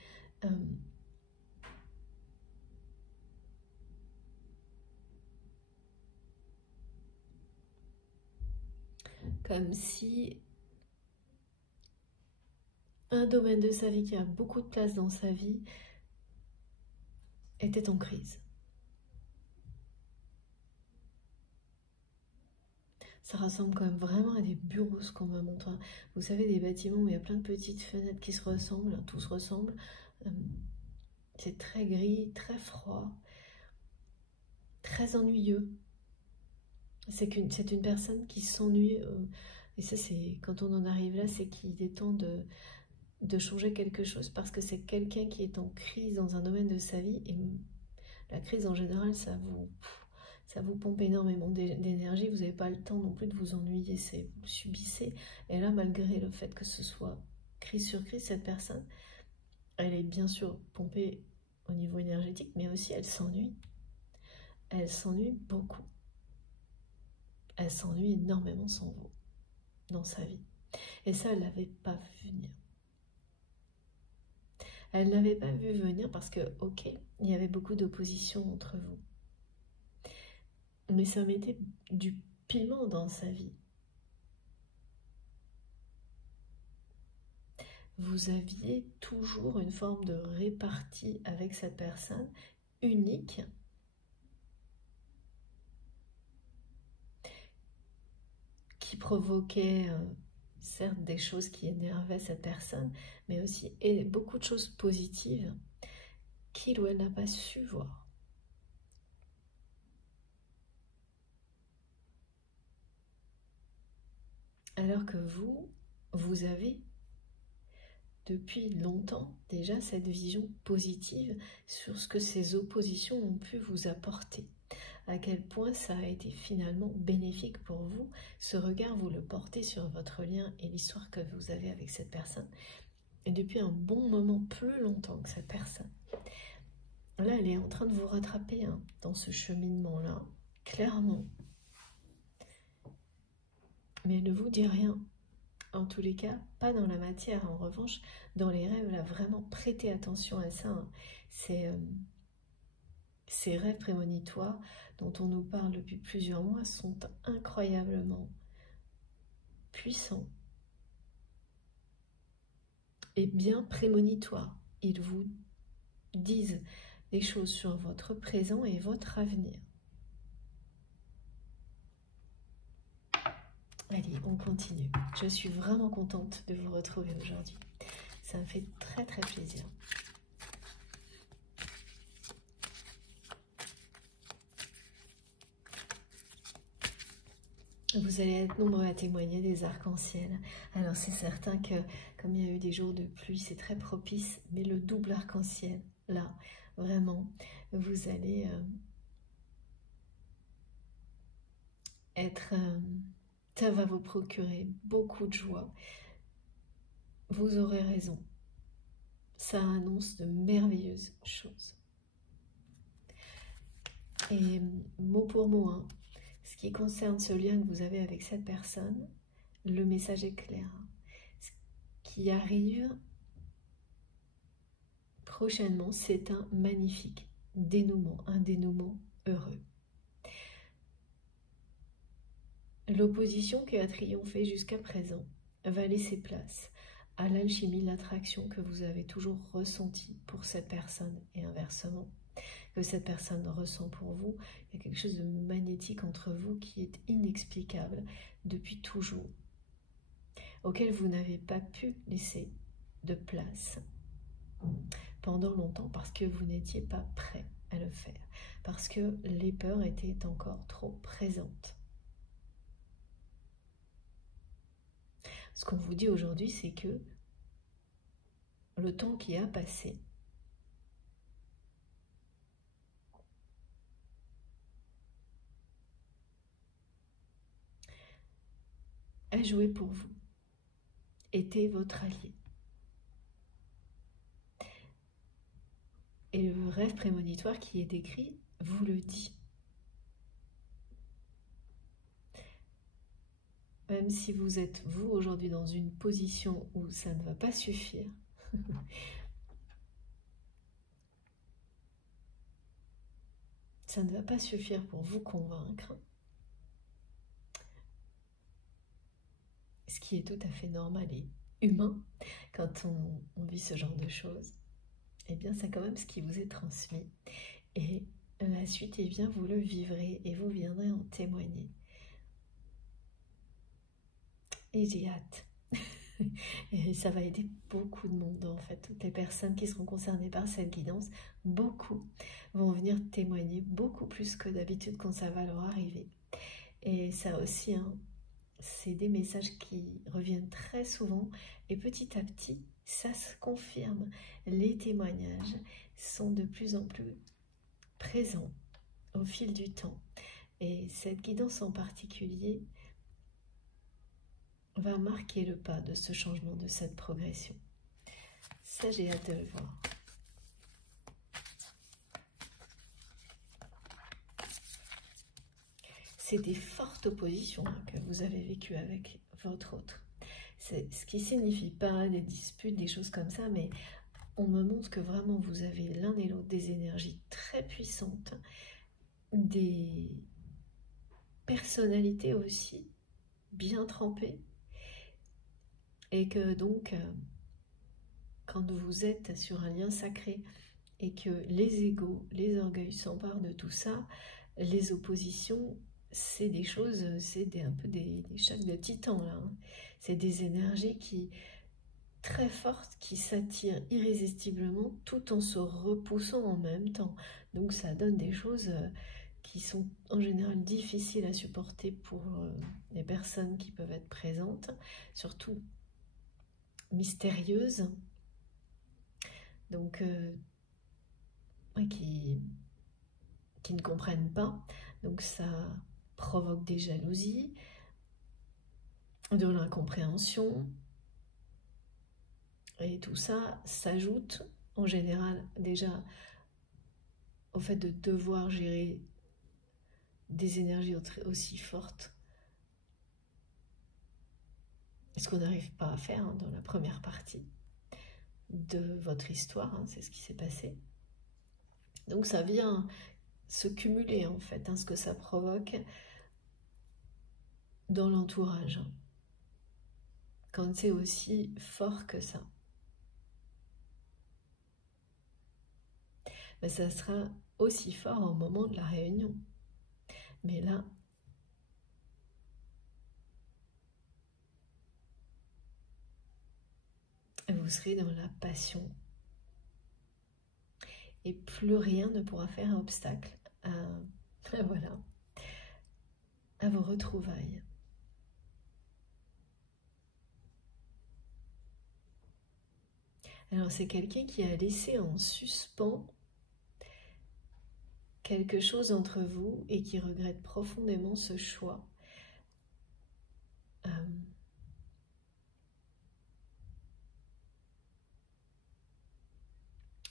comme si un domaine de sa vie qui a beaucoup de place dans sa vie était en crise. Ça ressemble quand même vraiment à des bureaux ce qu'on me montre. Vous savez, des bâtiments où il y a plein de petites fenêtres qui se ressemblent, tout se ressemble. C'est très gris, très froid, très ennuyeux. C'est une personne qui s'ennuie. Et ça, c'est quand on en arrive là, c'est qu'il est temps de changer quelque chose parce que c'est quelqu'un qui est en crise dans un domaine de sa vie. Et la crise, en général, ça vous pompe énormément d'énergie. Vous n'avez pas le temps non plus de vous ennuyer. Vous subissez. Et là, malgré le fait que ce soit crise sur crise, cette personne, elle est bien sûr pompée au niveau énergétique, mais aussi elle s'ennuie. Elle s'ennuie beaucoup. Elle s'ennuie énormément sans vous dans sa vie. Et ça, elle ne l'avait pas vu venir. Elle ne l'avait pas vu venir parce que, ok, il y avait beaucoup d'opposition entre vous. Mais ça mettait du piment dans sa vie. Vous aviez toujours une forme de répartie avec cette personne unique qui provoquait certes des choses qui énervaient cette personne, mais aussi beaucoup de choses positives qu'il ou elle n'a pas su voir. Alors que vous avez depuis longtemps déjà cette vision positive sur ce que ces oppositions ont pu vous apporter. À quel point ça a été finalement bénéfique pour vous. Ce regard, vous le portez sur votre lien et l'histoire que vous avez avec cette personne. Et depuis un bon moment, plus longtemps que cette personne. Là, elle est en train de vous rattraper dans ce cheminement-là, clairement. Mais elle ne vous dit rien. En tous les cas, pas dans la matière. En revanche, dans les rêves, là, vraiment prêtez attention à ça. Ces rêves prémonitoires dont on nous parle depuis plusieurs mois sont incroyablement puissants et bien prémonitoires. Ils vous disent des choses sur votre présent et votre avenir. Allez, on continue. Je suis vraiment contente de vous retrouver aujourd'hui. Ça me fait très très plaisir. Vous allez être nombreux à témoigner des arcs-en-ciel. Alors c'est certain que comme il y a eu des jours de pluie, c'est très propice, mais le double arc-en-ciel, là, vraiment, vous allez ça va vous procurer beaucoup de joie. Vous aurez raison. Ça annonce de merveilleuses choses. Et mot pour mot, ce qui concerne ce lien que vous avez avec cette personne, le message est clair. Ce qui arrive prochainement, c'est un magnifique dénouement, un dénouement heureux. L'opposition qui a triomphé jusqu'à présent va laisser place à l'alchimie, l'attraction que vous avez toujours ressentie pour cette personne et inversement, que cette personne ressent pour vous. Il y a quelque chose de magnétique entre vous qui est inexplicable depuis toujours, auquel vous n'avez pas pu laisser de place pendant longtemps parce que vous n'étiez pas prêt à le faire, parce que les peurs étaient encore trop présentes. Ce qu'on vous dit aujourd'hui, c'est que le temps qui a passé a joué pour vous, était votre allié. Et le rêve prémonitoire qui est décrit vous le dit. Même si vous êtes, vous, aujourd'hui, dans une position où ça ne va pas suffire, ça ne va pas suffire pour vous convaincre, ce qui est tout à fait normal et humain quand on vit ce genre de choses, eh bien c'est quand même ce qui vous est transmis. Et la suite, eh bien vous le vivrez et vous viendrez en témoigner. Et j'ai hâte. Et ça va aider beaucoup de monde en fait. Toutes les personnes qui seront concernées par cette guidance, beaucoup vont venir témoigner, beaucoup plus que d'habitude quand ça va leur arriver. Et ça aussi, hein, c'est des messages qui reviennent très souvent et petit à petit, ça se confirme. Les témoignages sont de plus en plus présents au fil du temps. Et cette guidance en particulier va marquer le pas de ce changement, de cette progression. Ça, j'ai hâte de le voir. C'est des fortes oppositions que vous avez vécues avec votre autre. C'est ce qui ne signifie pas des disputes, des choses comme ça, mais on me montre que vraiment vous avez l'un et l'autre des énergies très puissantes, des personnalités aussi bien trempées, et que donc, quand vous êtes sur un lien sacré et que les égos, les orgueils s'emparent de tout ça, les oppositions, c'est des choses, c'est un peu des chocs de titans là. Hein. C'est des énergies qui très fortes qui s'attirent irrésistiblement tout en se repoussant en même temps. Donc ça donne des choses qui sont en général difficiles à supporter pour les personnes qui peuvent être présentes, surtout mystérieuses. Donc qui ne comprennent pas. Donc ça provoque des jalousies, de l'incompréhension. Et tout ça s'ajoute en général déjà au fait de devoir gérer des énergies aussi fortes. Ce qu'on n'arrive pas à faire hein, dans la première partie de votre histoire, hein, c'est ce qui s'est passé. Donc ça vient se cumuler en fait, hein, ce que ça provoque dans l'entourage, quand c'est aussi fort que ça. Mais ça sera aussi fort au moment de la réunion. Mais là, vous serez dans la passion. Et plus rien ne pourra faire un obstacle voilà, à vos retrouvailles. Alors c'est quelqu'un qui a laissé en suspens quelque chose entre vous et qui regrette profondément ce choix.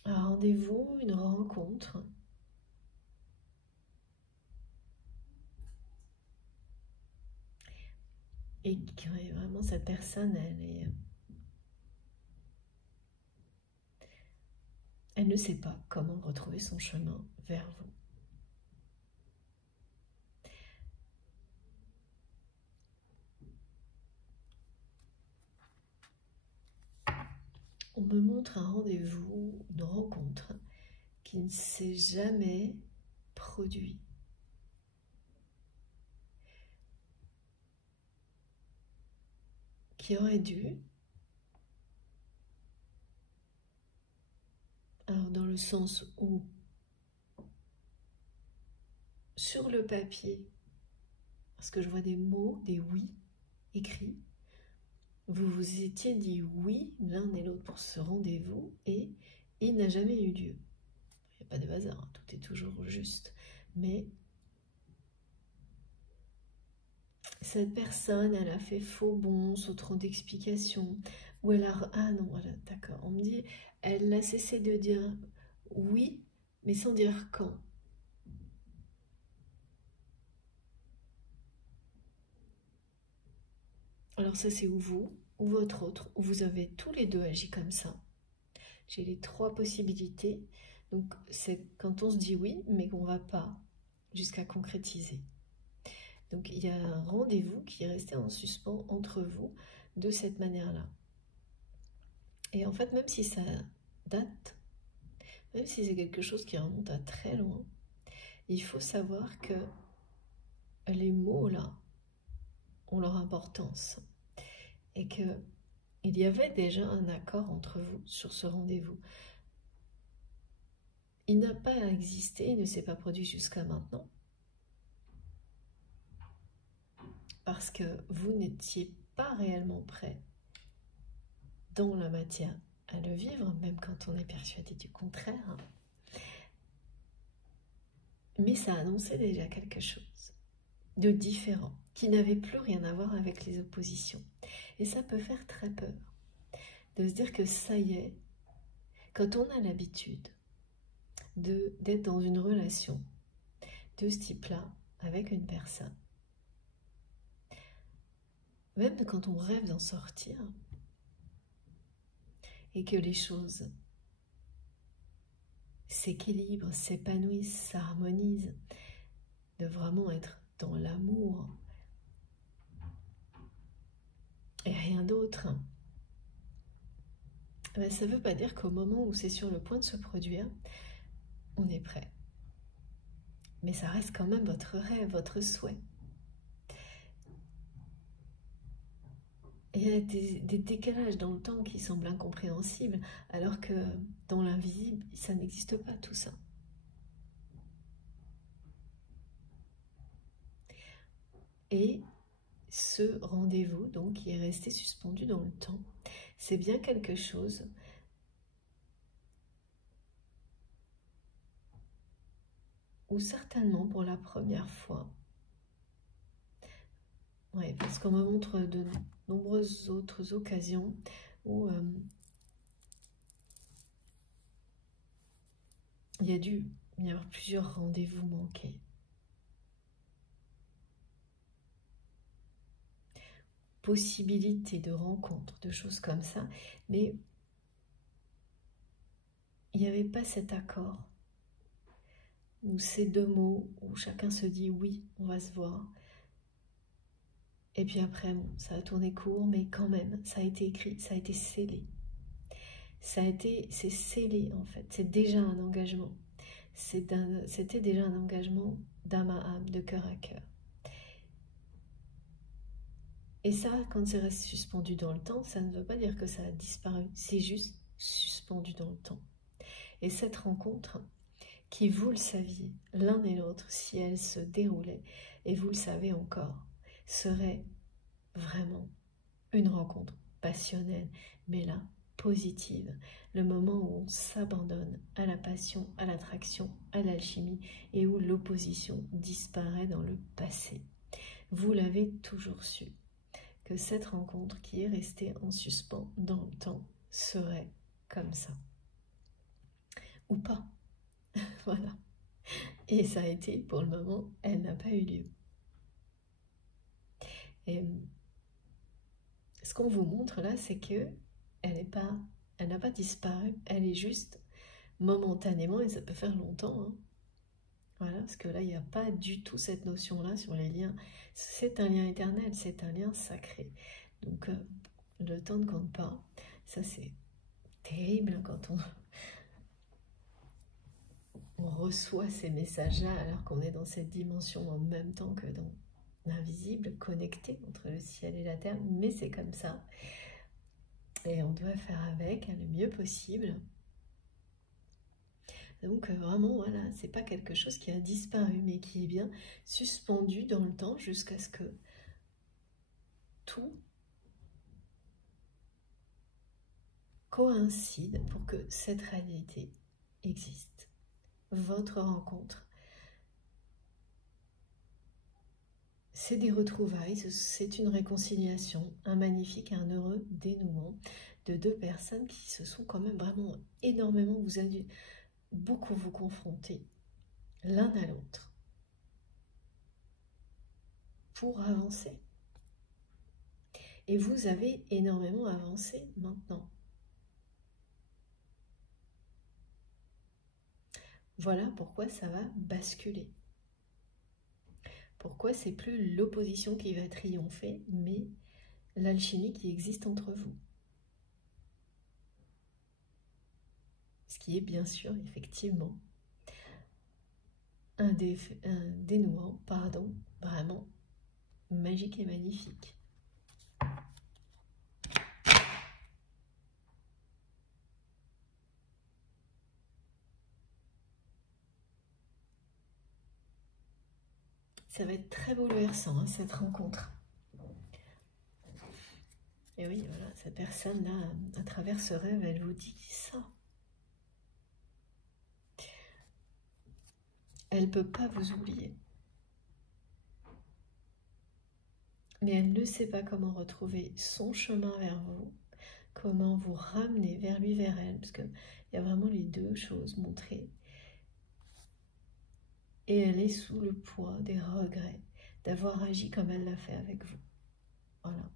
Un rendez-vous, une rencontre. Et vraiment cette personne, elle ne sait pas comment retrouver son chemin vers vous. On me montre un rendez-vous, une rencontre qui ne s'est jamais produit. Qui aurait dû, alors dans le sens où sur le papier, parce que je vois des mots, des oui écrits, vous vous étiez dit oui l'un et l'autre pour ce rendez-vous et il n'a jamais eu lieu. Il n'y a pas de hasard, tout est toujours juste. Mais cette personne, elle a fait faux bond sur trop d'explications, ou elle a... Ah non, voilà, d'accord, on me dit, elle a cessé de dire oui, mais sans dire quand. Alors ça c'est ou vous, ou votre autre, ou vous avez tous les deux agi comme ça. J'ai les trois possibilités. Donc c'est quand on se dit oui, mais qu'on ne va pas jusqu'à concrétiser. Donc il y a un rendez-vous qui est resté en suspens entre vous de cette manière-là. Et en fait, même si ça date, même si c'est quelque chose qui remonte à très loin, il faut savoir que les mots là ont leur importance. Et que il y avait déjà un accord entre vous sur ce rendez-vous. Il n'a pas existé, il ne s'est pas produit jusqu'à maintenant. Parce que vous n'étiez pas réellement prêt dans la matière à le vivre, même quand on est persuadé du contraire. Mais ça annonçait déjà quelque chose de différent, qui n'avait plus rien à voir avec les oppositions. Et ça peut faire très peur, de se dire que ça y est, quand on a l'habitude d'être dans une relation de ce type-là avec une personne, même quand on rêve d'en sortir, et que les choses s'équilibrent, s'épanouissent, s'harmonisent, de vraiment être dans l'amour et rien d'autre, ben, ça ne veut pas dire qu'au moment où c'est sur le point de se produire, on est prêt. Mais ça reste quand même votre rêve, votre souhait. Il y a des décalages dans le temps qui semblent incompréhensibles, alors que dans l'invisible, ça n'existe pas tout ça. Et ce rendez-vous, donc, qui est resté suspendu dans le temps, c'est bien quelque chose où certainement pour la première fois, ouais, parce qu'on me montre de nombreuses autres occasions où il y a dû y avoir plusieurs rendez-vous manqués. Possibilité de rencontres, de choses comme ça, mais il n'y avait pas cet accord où ces deux mots, où chacun se dit oui, on va se voir. Et puis après, bon, ça a tourné court, mais quand même, ça a été écrit, ça a été scellé. C'est scellé en fait, c'est déjà un engagement. C'était déjà un engagement d'âme à âme, de cœur à cœur. Et ça, quand c'est resté suspendu dans le temps, ça ne veut pas dire que ça a disparu, c'est juste suspendu dans le temps. Et cette rencontre, qui vous le saviez, l'un et l'autre, si elle se déroulait, et vous le savez encore, serait vraiment une rencontre passionnelle, mais là, positive, le moment où on s'abandonne à la passion, à l'attraction, à l'alchimie, et où l'opposition disparaît dans le passé. Vous l'avez toujours su, que cette rencontre qui est restée en suspens dans le temps serait comme ça. Ou pas. Voilà. Et ça a été, pour le moment, elle n'a pas eu lieu. Et ce qu'on vous montre là, c'est que elle n'a pas disparu, elle est juste momentanément, et ça peut faire longtemps. Hein. Voilà, parce que là, il n'y a pas du tout cette notion-là sur les liens. C'est un lien éternel, c'est un lien sacré. Donc, le temps ne compte pas. Ça, c'est terrible quand on reçoit ces messages-là alors qu'on est dans cette dimension en même temps que dans l'invisible, connecté entre le ciel et la terre. Mais c'est comme ça. Et on doit faire avec le mieux possible. Donc vraiment, voilà, c'est pas quelque chose qui a disparu, mais qui est bien suspendu dans le temps jusqu'à ce que tout coïncide pour que cette réalité existe. Votre rencontre, c'est des retrouvailles, c'est une réconciliation, un magnifique, un heureux dénouement de deux personnes qui se sont quand même vraiment énormément, vous avez dû beaucoup vous confronter l'un à l'autre pour avancer. Et vous avez énormément avancé maintenant. Voilà pourquoi ça va basculer. Pourquoi c'est plus l'opposition qui va triompher, mais l'alchimie qui existe entre vous. Ce qui est bien sûr, effectivement, un dénouement, pardon, vraiment magique et magnifique. Ça va être très bouleversant, hein, cette rencontre. Et oui, voilà, cette personne-là, à travers ce rêve, elle vous dit ça. Elle ne peut pas vous oublier. Mais elle ne sait pas comment retrouver son chemin vers vous, comment vous ramener vers lui, vers elle, parce qu'il y a vraiment les deux choses montrées. Et elle est sous le poids des regrets d'avoir agi comme elle l'a fait avec vous. Voilà.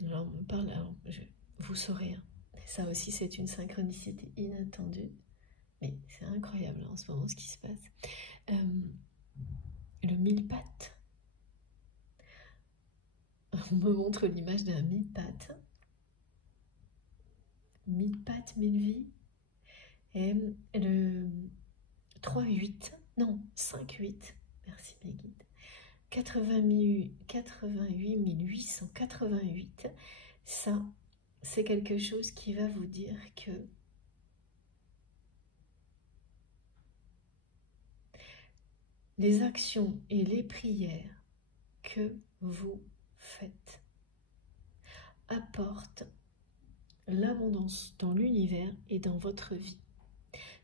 Alors, on parle, alors, vous saurez, hein. Ça aussi c'est une synchronicité inattendue, mais c'est incroyable en ce moment ce qui se passe. Le mille-pattes. On me montre l'image d'un mille-pattes. Mille-pattes, mille vies. Et le 3-8, non, 5-8, merci mes guides. 88 888, ça, c'est quelque chose qui va vous dire que les actions et les prières que vous faites apportent l'abondance dans l'univers et dans votre vie.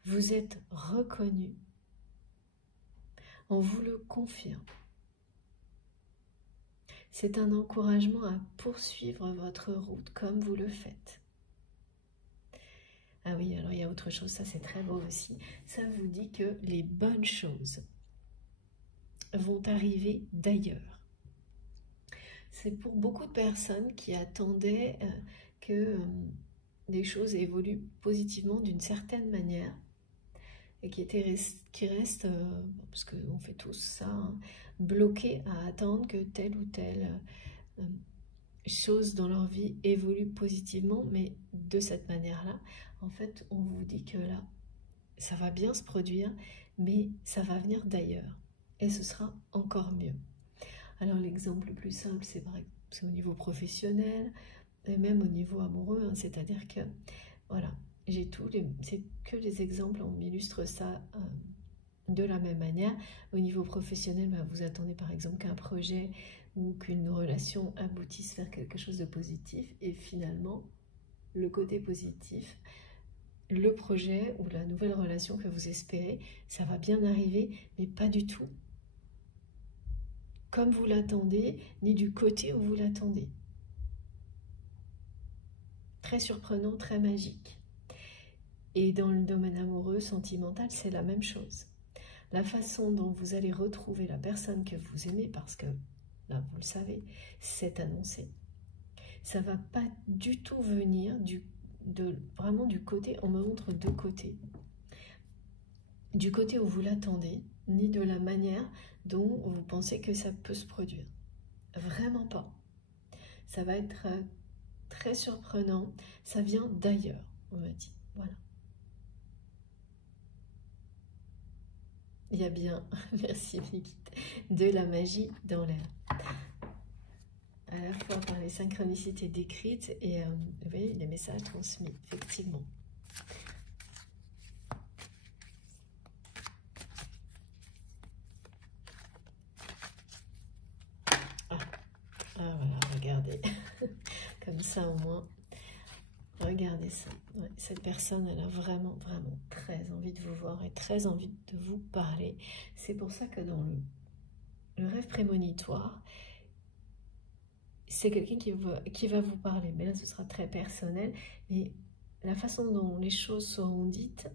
Vous êtes reconnu. On vous le confirme. C'est un encouragement à poursuivre votre route comme vous le faites. Ah oui, alors il y a autre chose, ça c'est très beau aussi. Ça vous dit que les bonnes choses vont arriver d'ailleurs. C'est pour beaucoup de personnes qui attendaient que les choses évoluent positivement d'une certaine manière et qui restent, parce qu'on fait tous ça, hein, bloqués à attendre que telle ou telle chose dans leur vie évolue positivement, mais de cette manière-là, en fait, on vous dit que là, ça va bien se produire, mais ça va venir d'ailleurs, et ce sera encore mieux. Alors l'exemple le plus simple, c'est au niveau professionnel, et même au niveau amoureux, hein, c'est-à-dire que, voilà, c'est que des exemples, on m'illustre ça de la même manière. Au niveau professionnel, vous attendez par exemple qu'un projet ou qu'une relation aboutisse vers quelque chose de positif, et finalement, le côté positif, le projet ou la nouvelle relation que vous espérez, ça va bien arriver, mais pas du tout comme vous l'attendez, ni du côté où vous l'attendez. Très surprenant, très magique. Et dans le domaine amoureux, sentimental, c'est la même chose. La façon dont vous allez retrouver la personne que vous aimez, parce que, là, vous le savez, c'est annoncé. Ça ne va pas du tout venir vraiment du côté, on me montre deux côtés. Du côté où vous l'attendez, ni de la manière dont vous pensez que ça peut se produire. Vraiment pas. Ça va être très surprenant. Ça vient d'ailleurs, on me dit. Voilà. Il y a bien, merci Nikita, de la magie dans l'air. À la fois par les synchronicités décrites et vous voyez, les messages transmis, effectivement. Ah voilà, regardez. Comme ça au moins. regardez ça. Ouais, cette personne, elle a vraiment, vraiment très envie de vous voir et très envie de vous parler. C'est pour ça que dans le rêve prémonitoire, c'est quelqu'un qui va vous parler. Mais là, ce sera très personnel. Mais la façon dont les choses seront dites,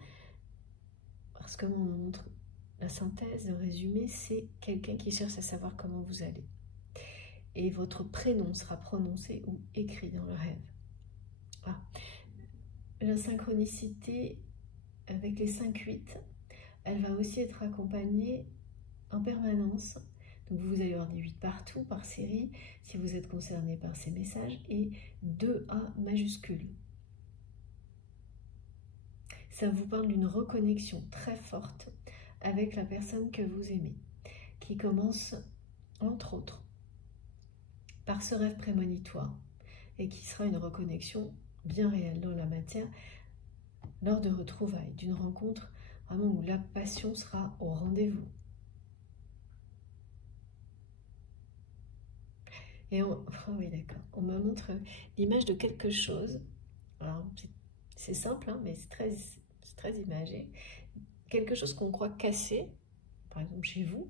parce que on montre la synthèse, le résumé, c'est quelqu'un qui cherche à savoir comment vous allez. Et votre prénom sera prononcé ou écrit dans le rêve. Ah. La synchronicité avec les 5-8, elle va aussi être accompagnée en permanence. Donc vous allez avoir des 8 partout par série, si vous êtes concerné par ces messages, et 2A majuscule. Ça vous parle d'une reconnexion très forte avec la personne que vous aimez, qui commence, entre autres, par ce rêve prémonitoire, et qui sera une reconnexion bien réelle dans la matière, lors de retrouvailles, d'une rencontre vraiment où la passion sera au rendez-vous. Et oui, d'accord. On me montre l'image de quelque chose. Alors, c'est simple, hein, mais c'est très imagé. Quelque chose qu'on croit cassé, par exemple chez vous.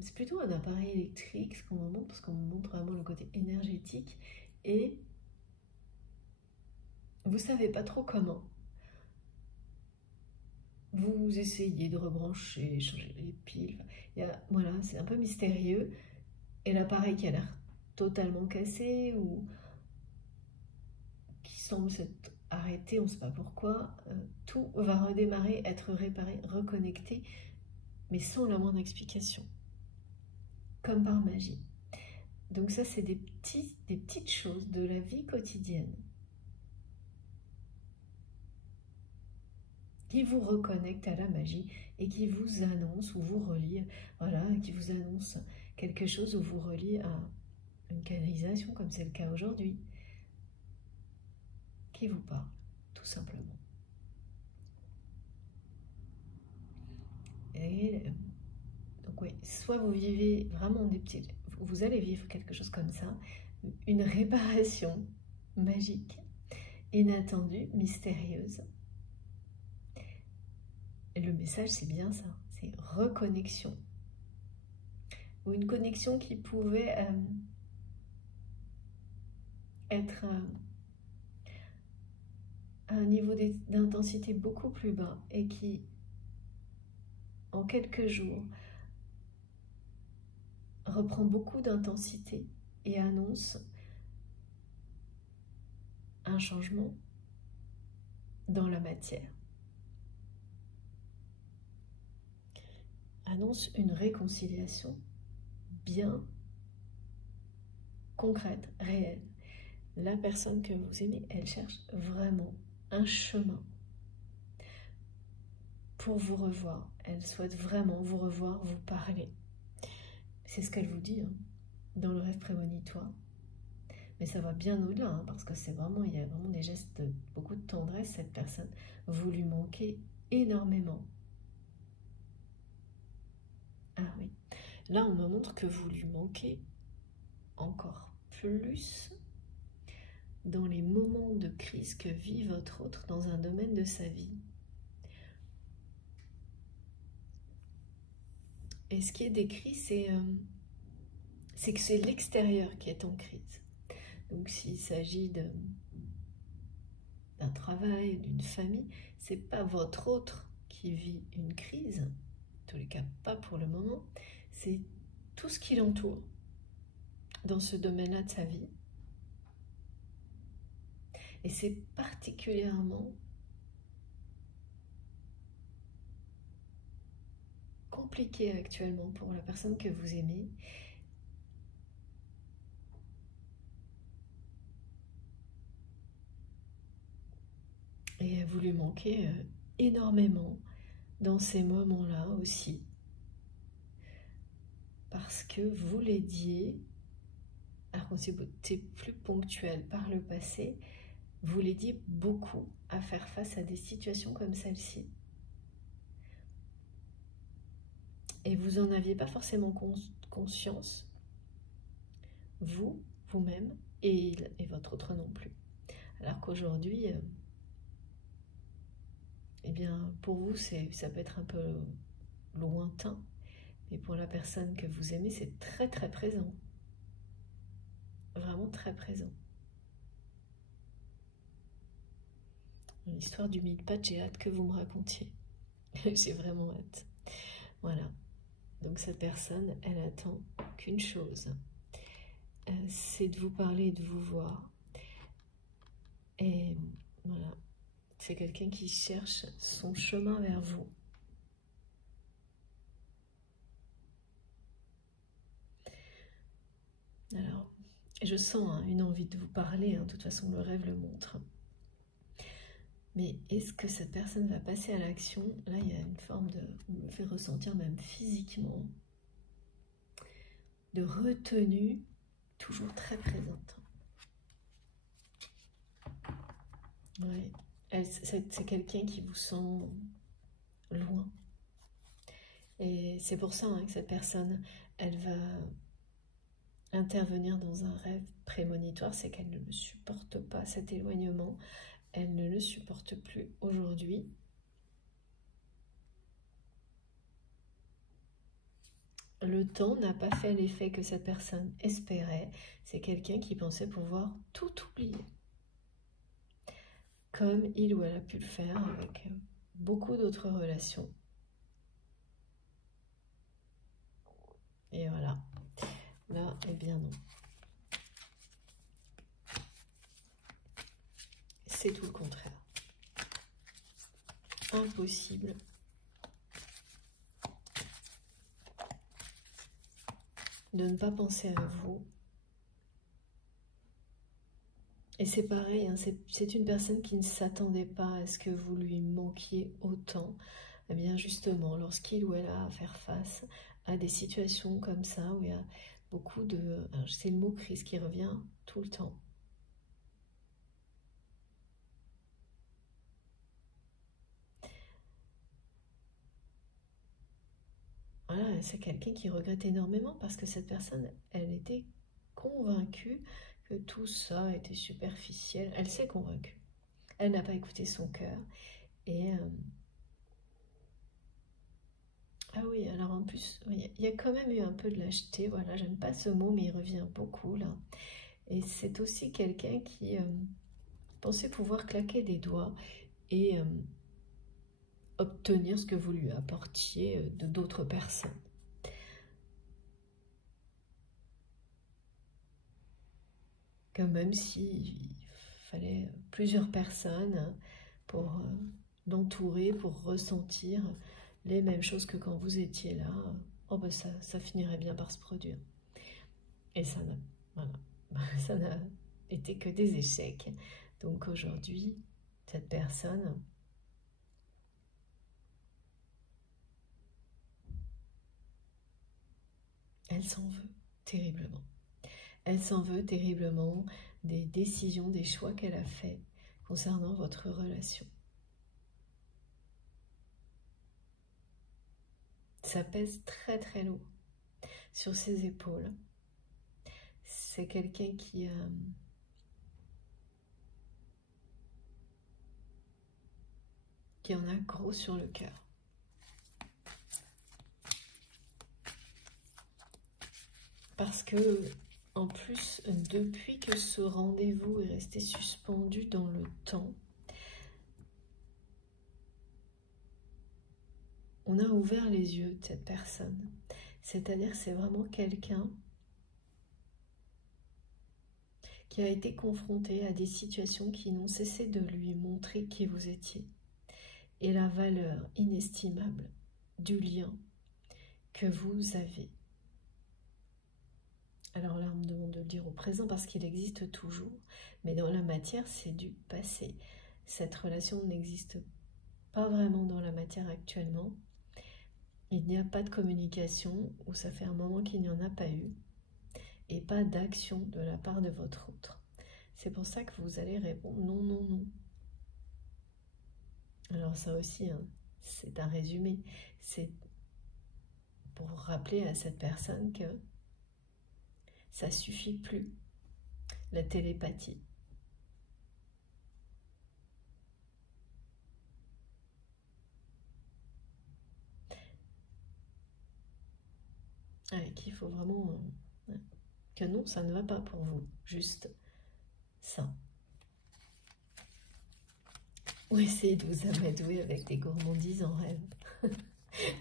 C'est plutôt un appareil électrique, ce qu'on me montre, parce qu'on me montre vraiment le côté énergétique. Et vous ne savez pas trop comment. Vous essayez de rebrancher, changer les piles. Voilà, c'est un peu mystérieux. Et l'appareil qui a l'air totalement cassé ou qui semble s'être arrêté, on ne sait pas pourquoi, tout va redémarrer, être réparé, reconnecté, mais sans la moindre explication, comme par magie. Donc ça, c'est des petites choses de la vie quotidienne qui vous reconnectent à la magie et qui vous annoncent ou vous relient, voilà, qui vous annoncent quelque chose ou vous relie à une canalisation, comme c'est le cas aujourd'hui, qui vous parle, tout simplement. Et donc oui, soit vous vivez vraiment vous allez vivre quelque chose comme ça, une réparation magique, inattendue, mystérieuse. Et le message, c'est bien ça, c'est reconnexion. Ou une connexion qui pouvait être à un niveau d'intensité beaucoup plus bas et qui, en quelques jours, reprend beaucoup d'intensité et annonce un changement dans la matière. Annonce une réconciliation bien concrète, réelle. La personne que vous aimez, elle cherche vraiment un chemin pour vous revoir. Elle souhaite vraiment vous revoir, vous parler. C'est ce qu'elle vous dit hein, dans le rêve prémonitoire. Mais ça va bien au-delà, hein, parce que il y a vraiment des gestes de beaucoup de tendresse, cette personne. Vous lui manquez énormément. Ah oui. Là, on me montre que vous lui manquez encore plus dans les moments de crise que vit votre autre dans un domaine de sa vie. Et ce qui est décrit, c'est que c'est l'extérieur qui est en crise. Donc s'il s'agit d'un travail, d'une famille, c'est pas votre autre qui vit une crise, en tous les cas pas pour le moment, c'est tout ce qui l'entoure dans ce domaine-là de sa vie. Et c'est particulièrement compliqué actuellement pour la personne que vous aimez. Et vous lui manquez énormément dans ces moments-là aussi. Parce que vous l'aidiez, alors qu'on c'était plus ponctuel par le passé, vous l'aidiez beaucoup à faire face à des situations comme celle-ci. Et vous n'en aviez pas forcément conscience, vous-même, et votre autre non plus. Alors qu'aujourd'hui, eh bien, pour vous, ça peut être un peu lointain, mais pour la personne que vous aimez, c'est très très présent. Vraiment très présent. L'histoire du mille pattes, j'ai hâte que vous me racontiez. J'ai vraiment hâte. Voilà. Donc cette personne, elle attend qu'une chose. C'est de vous parler et de vous voir. Et voilà. C'est quelqu'un qui cherche son chemin vers vous. Alors, je sens une envie de vous parler. De toute façon, le rêve le montre. Mais est-ce que cette personne va passer à l'action? Là, il y a une forme de... On me fait ressentir même physiquement de retenue toujours très présente. Ouais. C'est quelqu'un qui vous sent loin. Et c'est pour ça que cette personne, elle va intervenir dans un rêve prémonitoire, c'est qu'elle ne le supporte pas, cet éloignement. Elle ne le supporte plus aujourd'hui. Le temps n'a pas fait l'effet que cette personne espérait. C'est quelqu'un qui pensait pouvoir tout oublier. Comme il ou elle a pu le faire avec beaucoup d'autres relations. Et voilà. Là, eh bien non. C'est tout le contraire. Impossible. De ne pas penser à vous. Et c'est pareil, c'est une personne qui ne s'attendait pas à ce que vous lui manquiez autant. Eh bien justement, lorsqu'il ou elle a à faire face à des situations comme ça, où il y a beaucoup de... C'est le mot crise qui revient tout le temps. Voilà, c'est quelqu'un qui regrette énormément parce que cette personne, elle était convaincue que tout ça était superficiel. Elle s'est convaincue. Elle n'a pas écouté son cœur. Et... Ah oui, alors en plus, il y a quand même eu un peu de lâcheté. Voilà, j'aime pas ce mot, mais il revient beaucoup là. Et c'est aussi quelqu'un qui pensait pouvoir claquer des doigts et obtenir ce que vous lui apportiez de d'autres personnes. Que même s'il fallait plusieurs personnes pour l'entourer, pour ressentir les mêmes choses que quand vous étiez là, oh ben ça finirait bien par se produire. Et ça n'a voilà, ça n'a été que des échecs. Donc aujourd'hui, cette personne... Elle s'en veut terriblement. Elle s'en veut terriblement des décisions, des choix qu'elle a faits concernant votre relation. Ça pèse très très lourd sur ses épaules. C'est quelqu'un qui en a gros sur le cœur. Parce que, en plus, depuis que ce rendez-vous est resté suspendu dans le temps, on a ouvert les yeux de cette personne. C'est-à-dire, c'est vraiment quelqu'un qui a été confronté à des situations qui n'ont cessé de lui montrer qui vous étiez et la valeur inestimable du lien que vous avez. Alors là, on me demande de le dire au présent parce qu'il existe toujours, mais dans la matière, c'est du passé. Cette relation n'existe pas vraiment dans la matière actuellement. Il n'y a pas de communication, ou ça fait un moment qu'il n'y en a pas eu, et pas d'action de la part de votre autre. C'est pour ça que vous allez répondre non, non, non. Alors ça aussi, c'est un résumé. C'est pour rappeler à cette personne que ça suffit plus, la télépathie. qu'il faut vraiment que non, ça ne va pas pour vous, juste ça. Ou essayez de vous amadouer avec des gourmandises en rêve.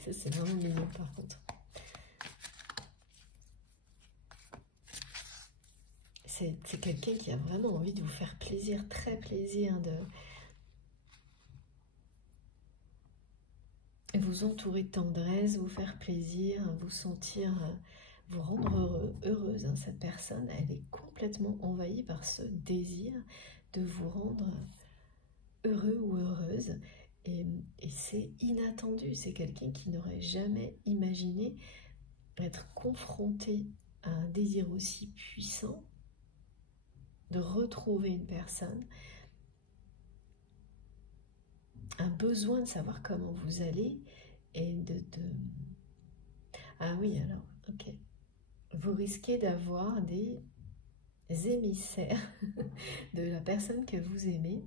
Ça, c'est vraiment mignon par contre. C'est quelqu'un qui a vraiment envie de vous faire plaisir, très plaisir, de vous entourer de tendresse, vous faire plaisir, vous sentir, vous rendre heureuse. Hein. Cette personne, elle est complètement envahie par ce désir de vous rendre heureux ou heureuse. Et c'est inattendu. C'est quelqu'un qui n'aurait jamais imaginé être confronté à un désir aussi puissant, de retrouver une personne, un besoin de savoir comment vous allez et Ah oui, alors, ok. Vous risquez d'avoir des émissaires de la personne que vous aimez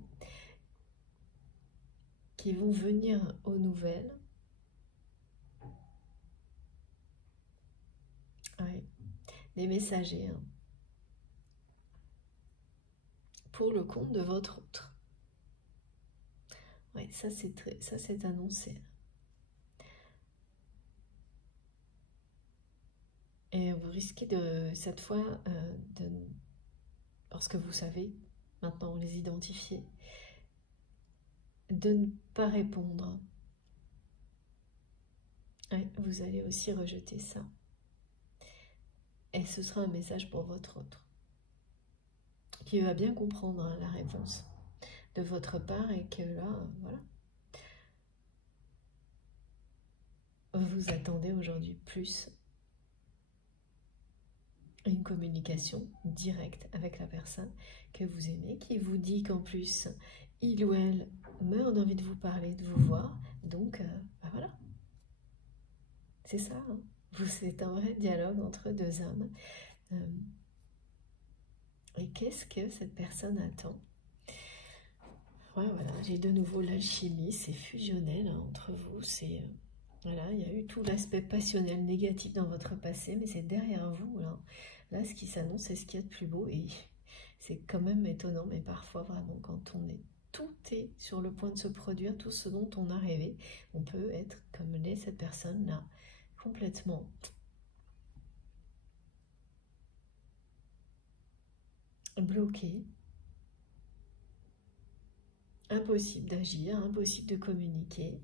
qui vont venir aux nouvelles. Ouais. Des messagers. Hein. Pour le compte de votre autre. Oui, ça c'est annoncé. Et vous risquez cette fois, parce que vous savez maintenant les identifier, de ne pas répondre. Ouais, vous allez aussi rejeter ça. Et ce sera un message pour votre autre, qui va bien comprendre hein, la réponse de votre part et que là, voilà. Vous attendez aujourd'hui plus une communication directe avec la personne que vous aimez, qui vous dit qu'en plus, il ou elle meurt d'envie de vous parler, de vous voir. Donc, bah voilà. C'est ça. Hein. C'est un vrai dialogue entre deux âmes. Et qu'est-ce que cette personne attend? Ouais, voilà, j'ai de nouveau l'alchimie, c'est fusionnel hein, entre vous. C'est voilà, il y a eu tout l'aspect passionnel négatif dans votre passé, mais c'est derrière vous là. Là, ce qui s'annonce, c'est ce qu'il y a de plus beau et c'est quand même étonnant, mais parfois vraiment quand on est tout est sur le point de se produire, tout ce dont on a rêvé, on peut être comme l'est cette personne là, complètement bloqué, impossible d'agir, impossible de communiquer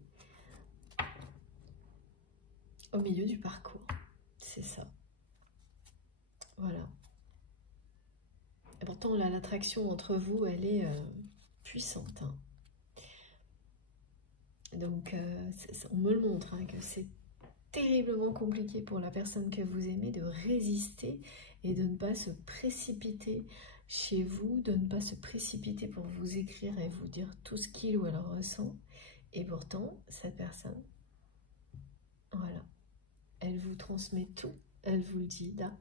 au milieu du parcours. C'est ça. Voilà. Et pourtant, là, l'attraction entre vous, elle est puissante. Hein. Donc, on me le montre, hein, que c'est terriblement compliqué pour la personne que vous aimez de résister et de ne pas se précipiter chez vous, de ne pas se précipiter pour vous écrire et vous dire tout ce qu'il ou elle ressent. Et pourtant, cette personne, voilà, elle vous transmet tout, elle vous le dit là.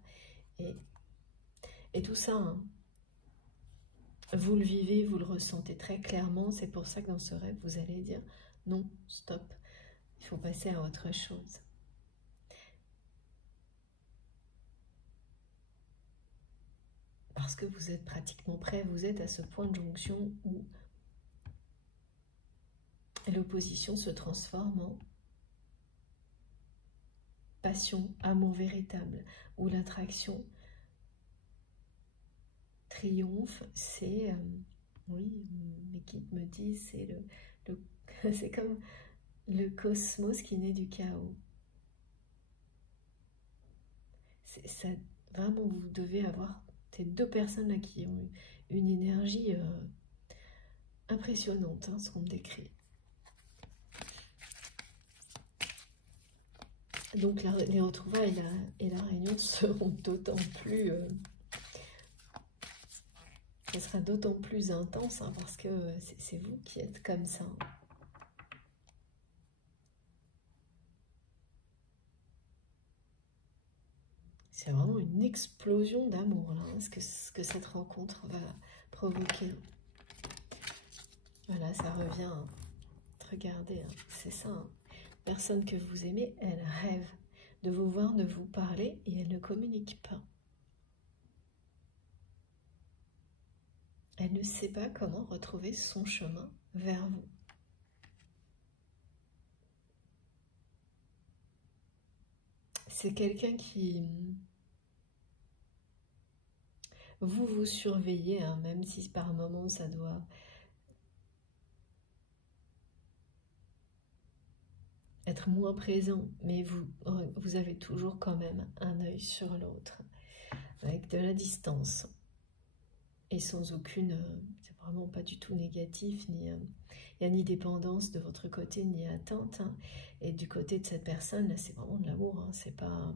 Et tout ça, hein, vous le vivez, vous le ressentez très clairement. C'est pour ça que dans ce rêve, vous allez dire non, stop, il faut passer à autre chose. Parce que vous êtes pratiquement prêt, vous êtes à ce point de jonction où l'opposition se transforme en passion, amour véritable, où l'attraction triomphe. C'est, oui, mes guides me disent, c'est comme le cosmos qui naît du chaos. Ça, vraiment, vous devez avoir ces deux personnes là qui ont une énergie impressionnante, hein, ce qu'on me décrit. Donc les retrouvailles et la réunion seront d'autant plus... ce sera d'autant plus intense hein, parce que c'est vous qui êtes comme ça. C'est vraiment une explosion d'amour là, hein, ce que cette rencontre va provoquer. Voilà, ça revient. Hein. Regardez, hein, c'est ça. Hein. Personne que vous aimez, elle rêve de vous voir, de vous parler, et elle ne communique pas. Elle ne sait pas comment retrouver son chemin vers vous. C'est quelqu'un qui... Vous surveillez, hein, même si par moments ça doit être moins présent, mais vous avez toujours quand même un œil sur l'autre, avec de la distance, et sans aucune... c'est vraiment pas du tout négatif, il n'y a ni dépendance de votre côté, ni attente, hein. Et du côté de cette personne, là, c'est vraiment de l'amour, hein, c'est pas...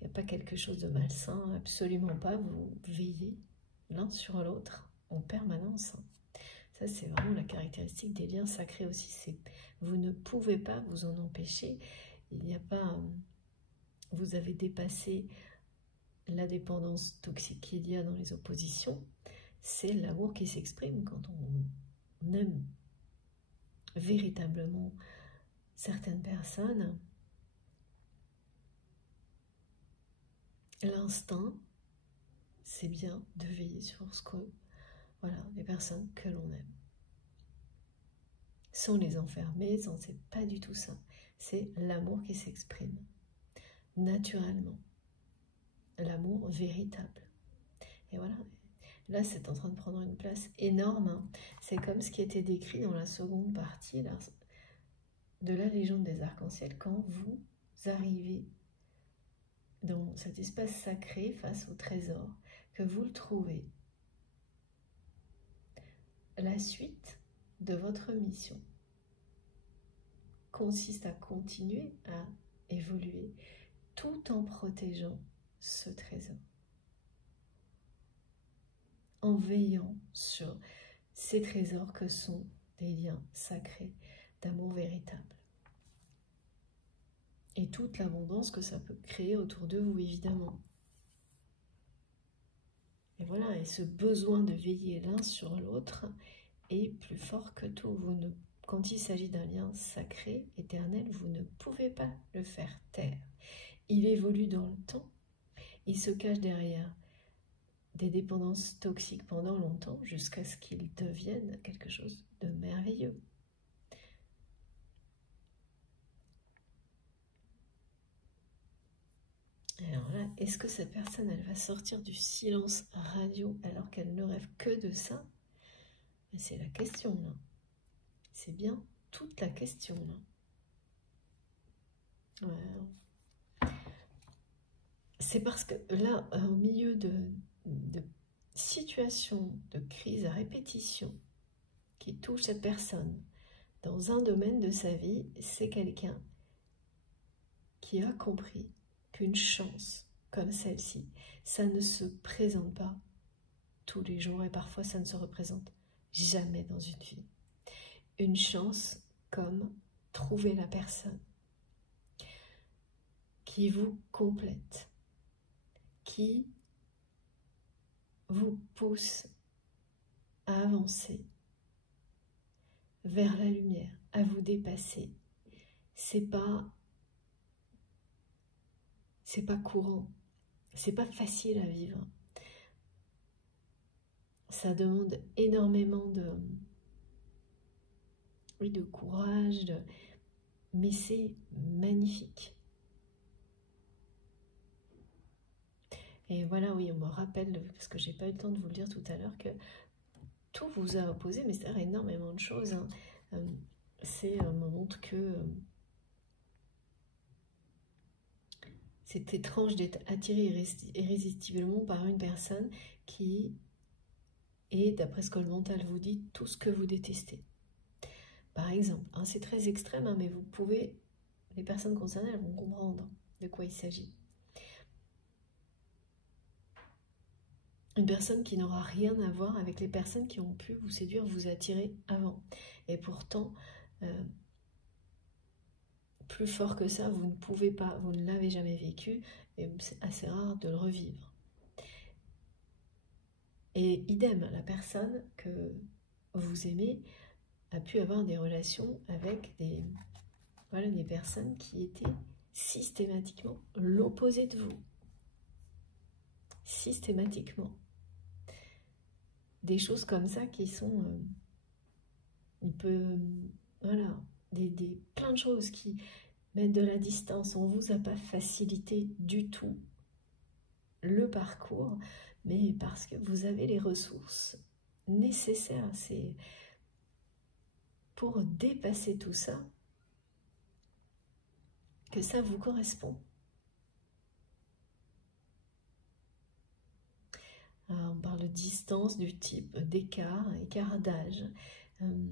Il n'y a pas quelque chose de malsain, absolument pas, vous veillez l'un sur l'autre en permanence. Ça, c'est vraiment la caractéristique des liens sacrés aussi. C'est vous ne pouvez pas vous en empêcher. Il n'y a pas... vous avez dépassé la dépendance toxique qu'il y a dans les oppositions. C'est l'amour qui s'exprime quand on aime véritablement certaines personnes. L'instinct, c'est bien de veiller sur ce que... Voilà, les personnes que l'on aime. Sans les enfermer, c'est pas du tout ça. C'est l'amour qui s'exprime naturellement. L'amour véritable. Et voilà, là c'est en train de prendre une place énorme, hein. C'est comme ce qui était décrit dans la seconde partie là, de la légende des arcs-en-ciel, quand vous arrivez dans cet espace sacré face au trésor, que vous le trouvez. La suite de votre mission consiste à continuer à évoluer tout en protégeant ce trésor, en veillant sur ces trésors que sont des liens sacrés d'amour véritable. Et toute l'abondance que ça peut créer autour de vous, évidemment. Et voilà, et ce besoin de veiller l'un sur l'autre est plus fort que tout. Quand il s'agit d'un lien sacré, éternel, vous ne pouvez pas le faire taire. Il évolue dans le temps, il se cache derrière des dépendances toxiques pendant longtemps, jusqu'à ce qu'il devienne quelque chose de merveilleux. Alors là, est-ce que cette personne, elle va sortir du silence radio alors qu'elle ne rêve que de ça? C'est la question, là. C'est bien toute la question, là. Ouais. C'est parce que là, au milieu de situations de crise à répétition qui touchent cette personne dans un domaine de sa vie, c'est quelqu'un qui a compris qu'une chance comme celle-ci, ça ne se présente pas tous les jours, et parfois ça ne se représente jamais dans une vie. Une chance comme trouver la personne qui vous complète, qui vous pousse à avancer vers la lumière, à vous dépasser. C'est pas courant, c'est pas facile à vivre. Ça demande énormément de courage, mais c'est magnifique. Et voilà, oui, on me rappelle, parce que j'ai pas eu le temps de vous le dire tout à l'heure, que tout vous a opposé, mais c'est énormément de choses, hein. Me montre que c'est étrange d'être attiré irrésistiblement par une personne qui est, d'après ce que le mental vous dit, tout ce que vous détestez. Par exemple, hein, c'est très extrême, hein, mais vous pouvez, les personnes concernées, elles vont comprendre de quoi il s'agit. Une personne qui n'aura rien à voir avec les personnes qui ont pu vous séduire, vous attirer avant. Et pourtant, plus fort que ça, vous ne pouvez pas, vous ne l'avez jamais vécu, et c'est assez rare de le revivre. Et idem, la personne que vous aimez a pu avoir des relations avec des personnes qui étaient systématiquement l'opposé de vous. Systématiquement. Des choses comme ça qui sont... il peut... voilà, plein de choses qui mettent de la distance. On ne vous a pas facilité du tout le parcours, mais parce que vous avez les ressources nécessaires. C'est pour dépasser tout ça que ça vous correspond. Alors, on parle de distance du type d'écart, écart d'âge, un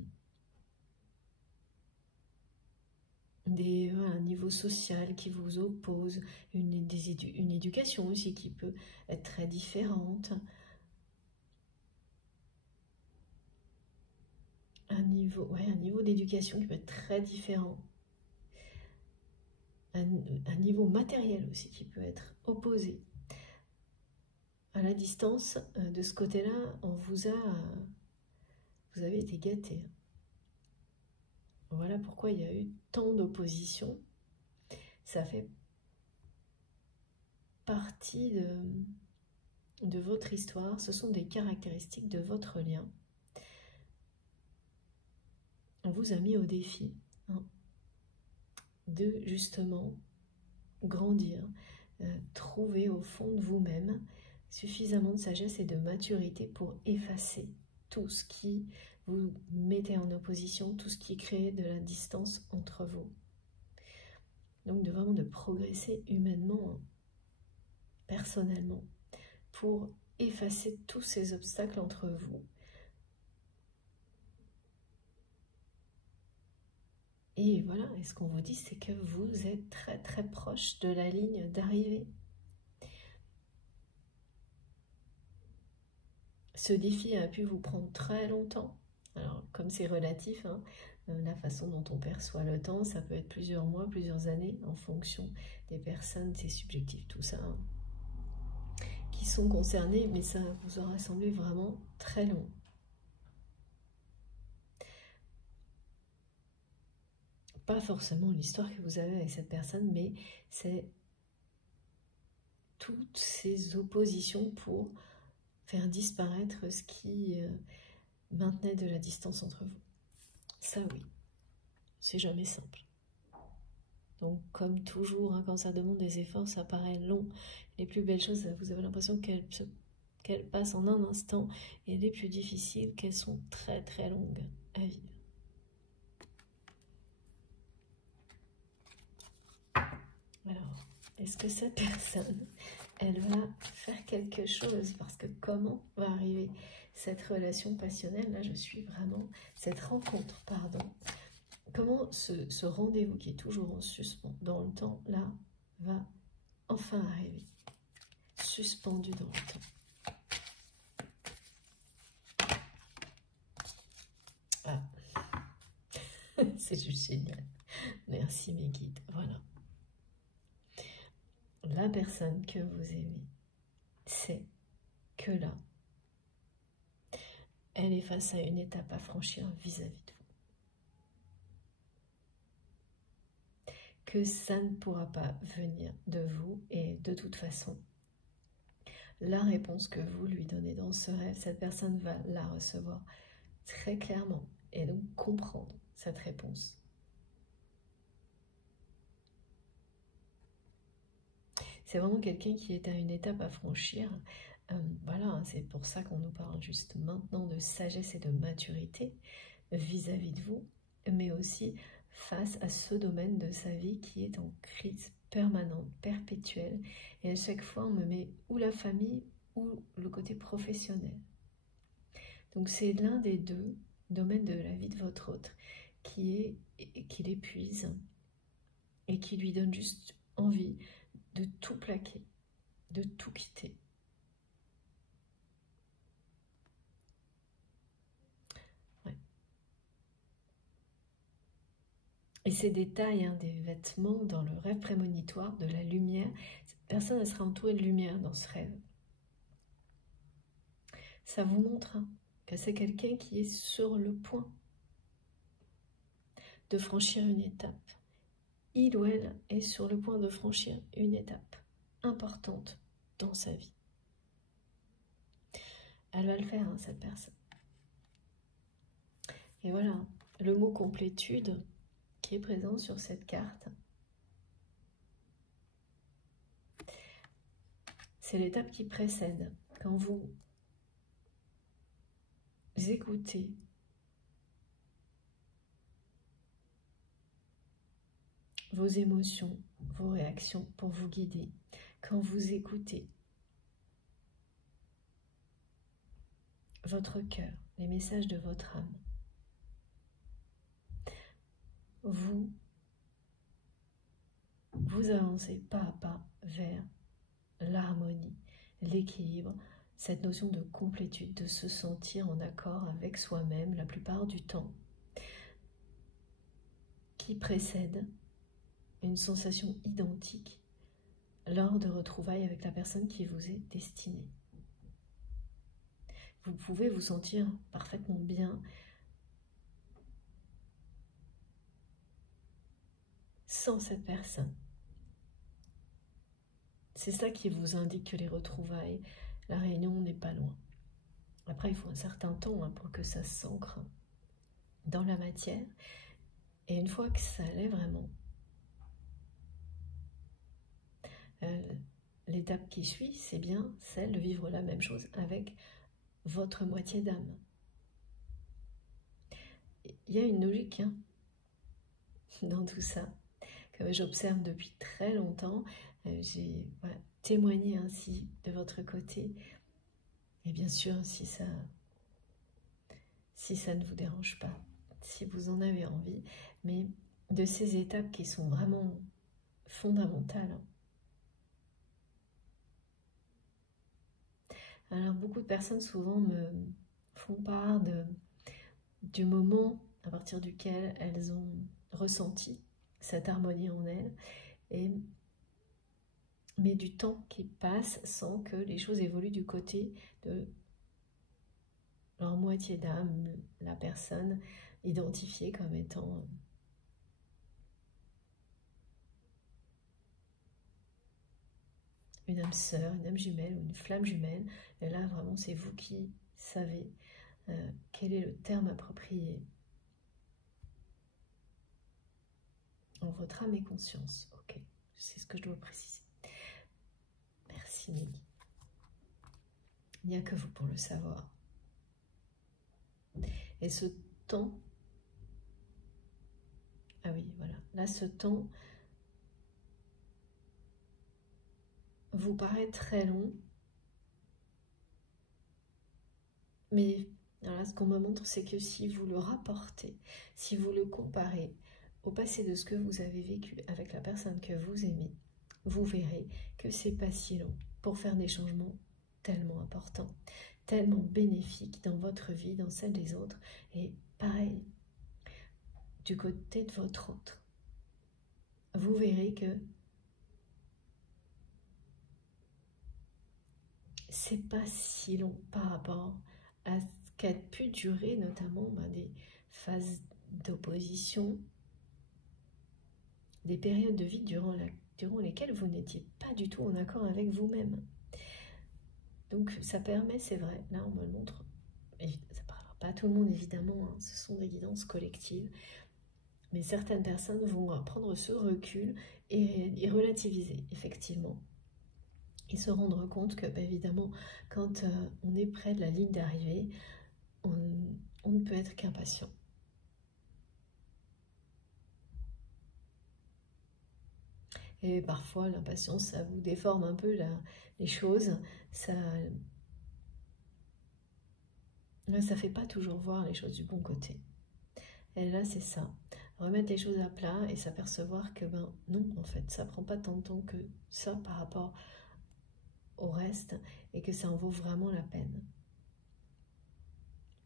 niveau social qui vous oppose, une éducation aussi qui peut être très différente, un niveau d'éducation qui peut être très différent, un niveau matériel aussi qui peut être opposé. À la distance, de ce côté-là, vous avez été gâté. Voilà pourquoi il y a eu tant d'opposition. Ça fait partie de votre histoire. Ce sont des caractéristiques de votre lien. On vous a mis au défi de justement grandir, trouver au fond de vous-même suffisamment de sagesse et de maturité pour effacer tout ce qui vous mettez en opposition, tout ce qui crée de la distance entre vous. Donc vraiment de progresser humainement, personnellement, pour effacer tous ces obstacles entre vous. Et voilà, et ce qu'on vous dit, c'est que vous êtes très très proche de la ligne d'arrivée. Ce défi a pu vous prendre très longtemps. Alors, comme c'est relatif, la façon dont on perçoit le temps, ça peut être plusieurs mois, plusieurs années, en fonction des personnes, c'est subjectif tout ça, qui sont concernées, mais ça vous aura semblé vraiment très long. Pas forcément l'histoire que vous avez avec cette personne, mais c'est toutes ces oppositions pour faire disparaître ce qui maintenait de la distance entre vous. Ça oui, c'est jamais simple. Donc comme toujours, quand ça demande des efforts, ça paraît long. Les plus belles choses, vous avez l'impression qu'elles passent en un instant, et les plus difficiles, qu'elles sont très très longues à vivre. Alors, est-ce que cette personne, elle va faire quelque chose? Parce que comment va arriver cette relation passionnelle? Là, je suis vraiment... Cette rencontre, pardon. Comment ce rendez-vous qui est toujours en suspens dans le temps, là, va enfin arriver? Suspendu dans le temps. Ah, c'est juste génial. Merci mes guides. Voilà. La personne que vous aimez, c'est que là, elle est face à une étape à franchir vis-à-vis de vous. Que ça ne pourra pas venir de vous, et de toute façon, la réponse que vous lui donnez dans ce rêve, cette personne va la recevoir très clairement et donc comprendre cette réponse. C'est vraiment quelqu'un qui est à une étape à franchir. Voilà, c'est pour ça qu'on nous parle juste maintenant de sagesse et de maturité vis-à-vis de vous, mais aussi face à ce domaine de sa vie qui est en crise permanente, perpétuelle, et à chaque fois on me met ou la famille ou le côté professionnel. Donc c'est l'un des deux domaines de la vie de votre autre qui l'épuise et qui lui donne juste envie de tout plaquer, de tout quitter. Ouais. Et ces détails, des vêtements dans le rêve prémonitoire, de la lumière, cette personne elle sera entourée de lumière dans ce rêve. Ça vous montre que c'est quelqu'un qui est sur le point de franchir une étape il ou elle est sur le point de franchir une étape importante dans sa vie. Elle va le faire, hein, cette personne. Et voilà, le mot complétude qui est présent sur cette carte, c'est l'étape qui précède. Quand vous écoutez vos émotions, vos réactions pour vous guider, quand vous écoutez votre cœur, les messages de votre âme, vous avancez pas à pas vers l'harmonie, l'équilibre, cette notion de complétude, de se sentir en accord avec soi-même la plupart du temps, qui précède une sensation identique lors de retrouvailles avec la personne qui vous est destinée. Vous pouvez vous sentir parfaitement bien sans cette personne. C'est ça qui vous indique que les retrouvailles, la réunion n'est pas loin. Après, il faut un certain temps pour que ça s'ancre dans la matière. Et une fois que ça l'est vraiment, l'étape qui suit, c'est bien celle de vivre la même chose avec votre moitié d'âme. Il y a une logique dans tout ça, que j'observe depuis très longtemps. J'ai témoigné ainsi de votre côté. Et bien sûr, si ça ne vous dérange pas, si vous en avez envie, mais de ces étapes qui sont vraiment fondamentales. Alors, beaucoup de personnes souvent me font part du moment à partir duquel elles ont ressenti cette harmonie en elles, mais du temps qui passe sans que les choses évoluent du côté de leur moitié d'âme, la personne identifiée comme étant une âme sœur, une âme jumelle ou une flamme jumelle. Et là, vraiment, c'est vous qui savez quel est le terme approprié en votre âme et conscience. Ok, c'est ce que je dois préciser. Merci Nelly. Il n'y a que vous pour le savoir. Et ce temps, ah oui, voilà, là ce temps vous paraît très long, mais voilà, ce qu'on me montre, c'est que si vous le rapportez, si vous le comparez au passé de ce que vous avez vécu avec la personne que vous aimez, vous verrez que c'est pas si long pour faire des changements tellement importants, tellement bénéfiques dans votre vie, dans celle des autres, et pareil, du côté de votre autre. Vous verrez que c'est pas si long par rapport à ce qu'a pu durer notamment des phases d'opposition, des périodes de vie durant lesquelles vous n'étiez pas du tout en accord avec vous-même. Donc ça permet, c'est vrai, là on me le montre, ça ne parlera pas à tout le monde évidemment, ce sont des guidances collectives, mais certaines personnes vont prendre ce recul et relativiser effectivement. Et se rendre compte que, évidemment, quand on est près de la ligne d'arrivée, on ne peut être qu'impatient. Et parfois, l'impatience, ça vous déforme un peu les choses. Ça fait pas toujours voir les choses du bon côté. Et là, c'est ça. Remettre les choses à plat et s'apercevoir que, non, en fait, ça prend pas tant de temps que ça par rapport au reste, et que ça en vaut vraiment la peine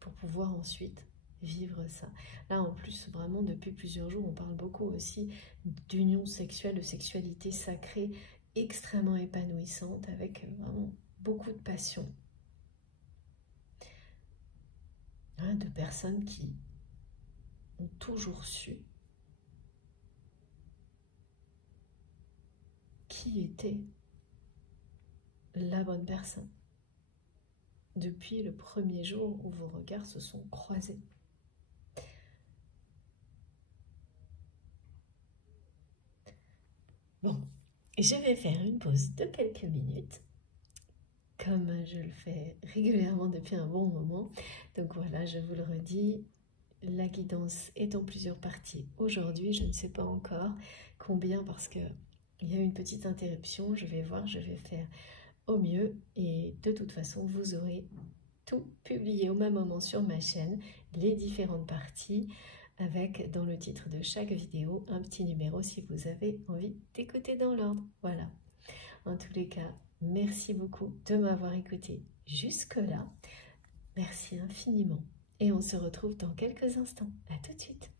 pour pouvoir ensuite vivre ça. Là, en plus, vraiment, depuis plusieurs jours, on parle beaucoup aussi d'union sexuelle, de sexualité sacrée, extrêmement épanouissante, avec vraiment beaucoup de passion. De personnes qui ont toujours su qui était la bonne personne depuis le premier jour où vos regards se sont croisés. Bon, je vais faire une pause de quelques minutes, comme je le fais régulièrement depuis un bon moment. Donc voilà, je vous le redis, la guidance est en plusieurs parties. Aujourd'hui, je ne sais pas encore combien parce qu'il y a une petite interruption. Je vais voir, je vais faire au mieux. Et de toute façon, vous aurez tout publié au même moment sur ma chaîne, les différentes parties, avec dans le titre de chaque vidéo un petit numéro si vous avez envie d'écouter dans l'ordre. Voilà. En tous les cas, merci beaucoup de m'avoir écouté jusque-là. Merci infiniment. Et on se retrouve dans quelques instants. À tout de suite.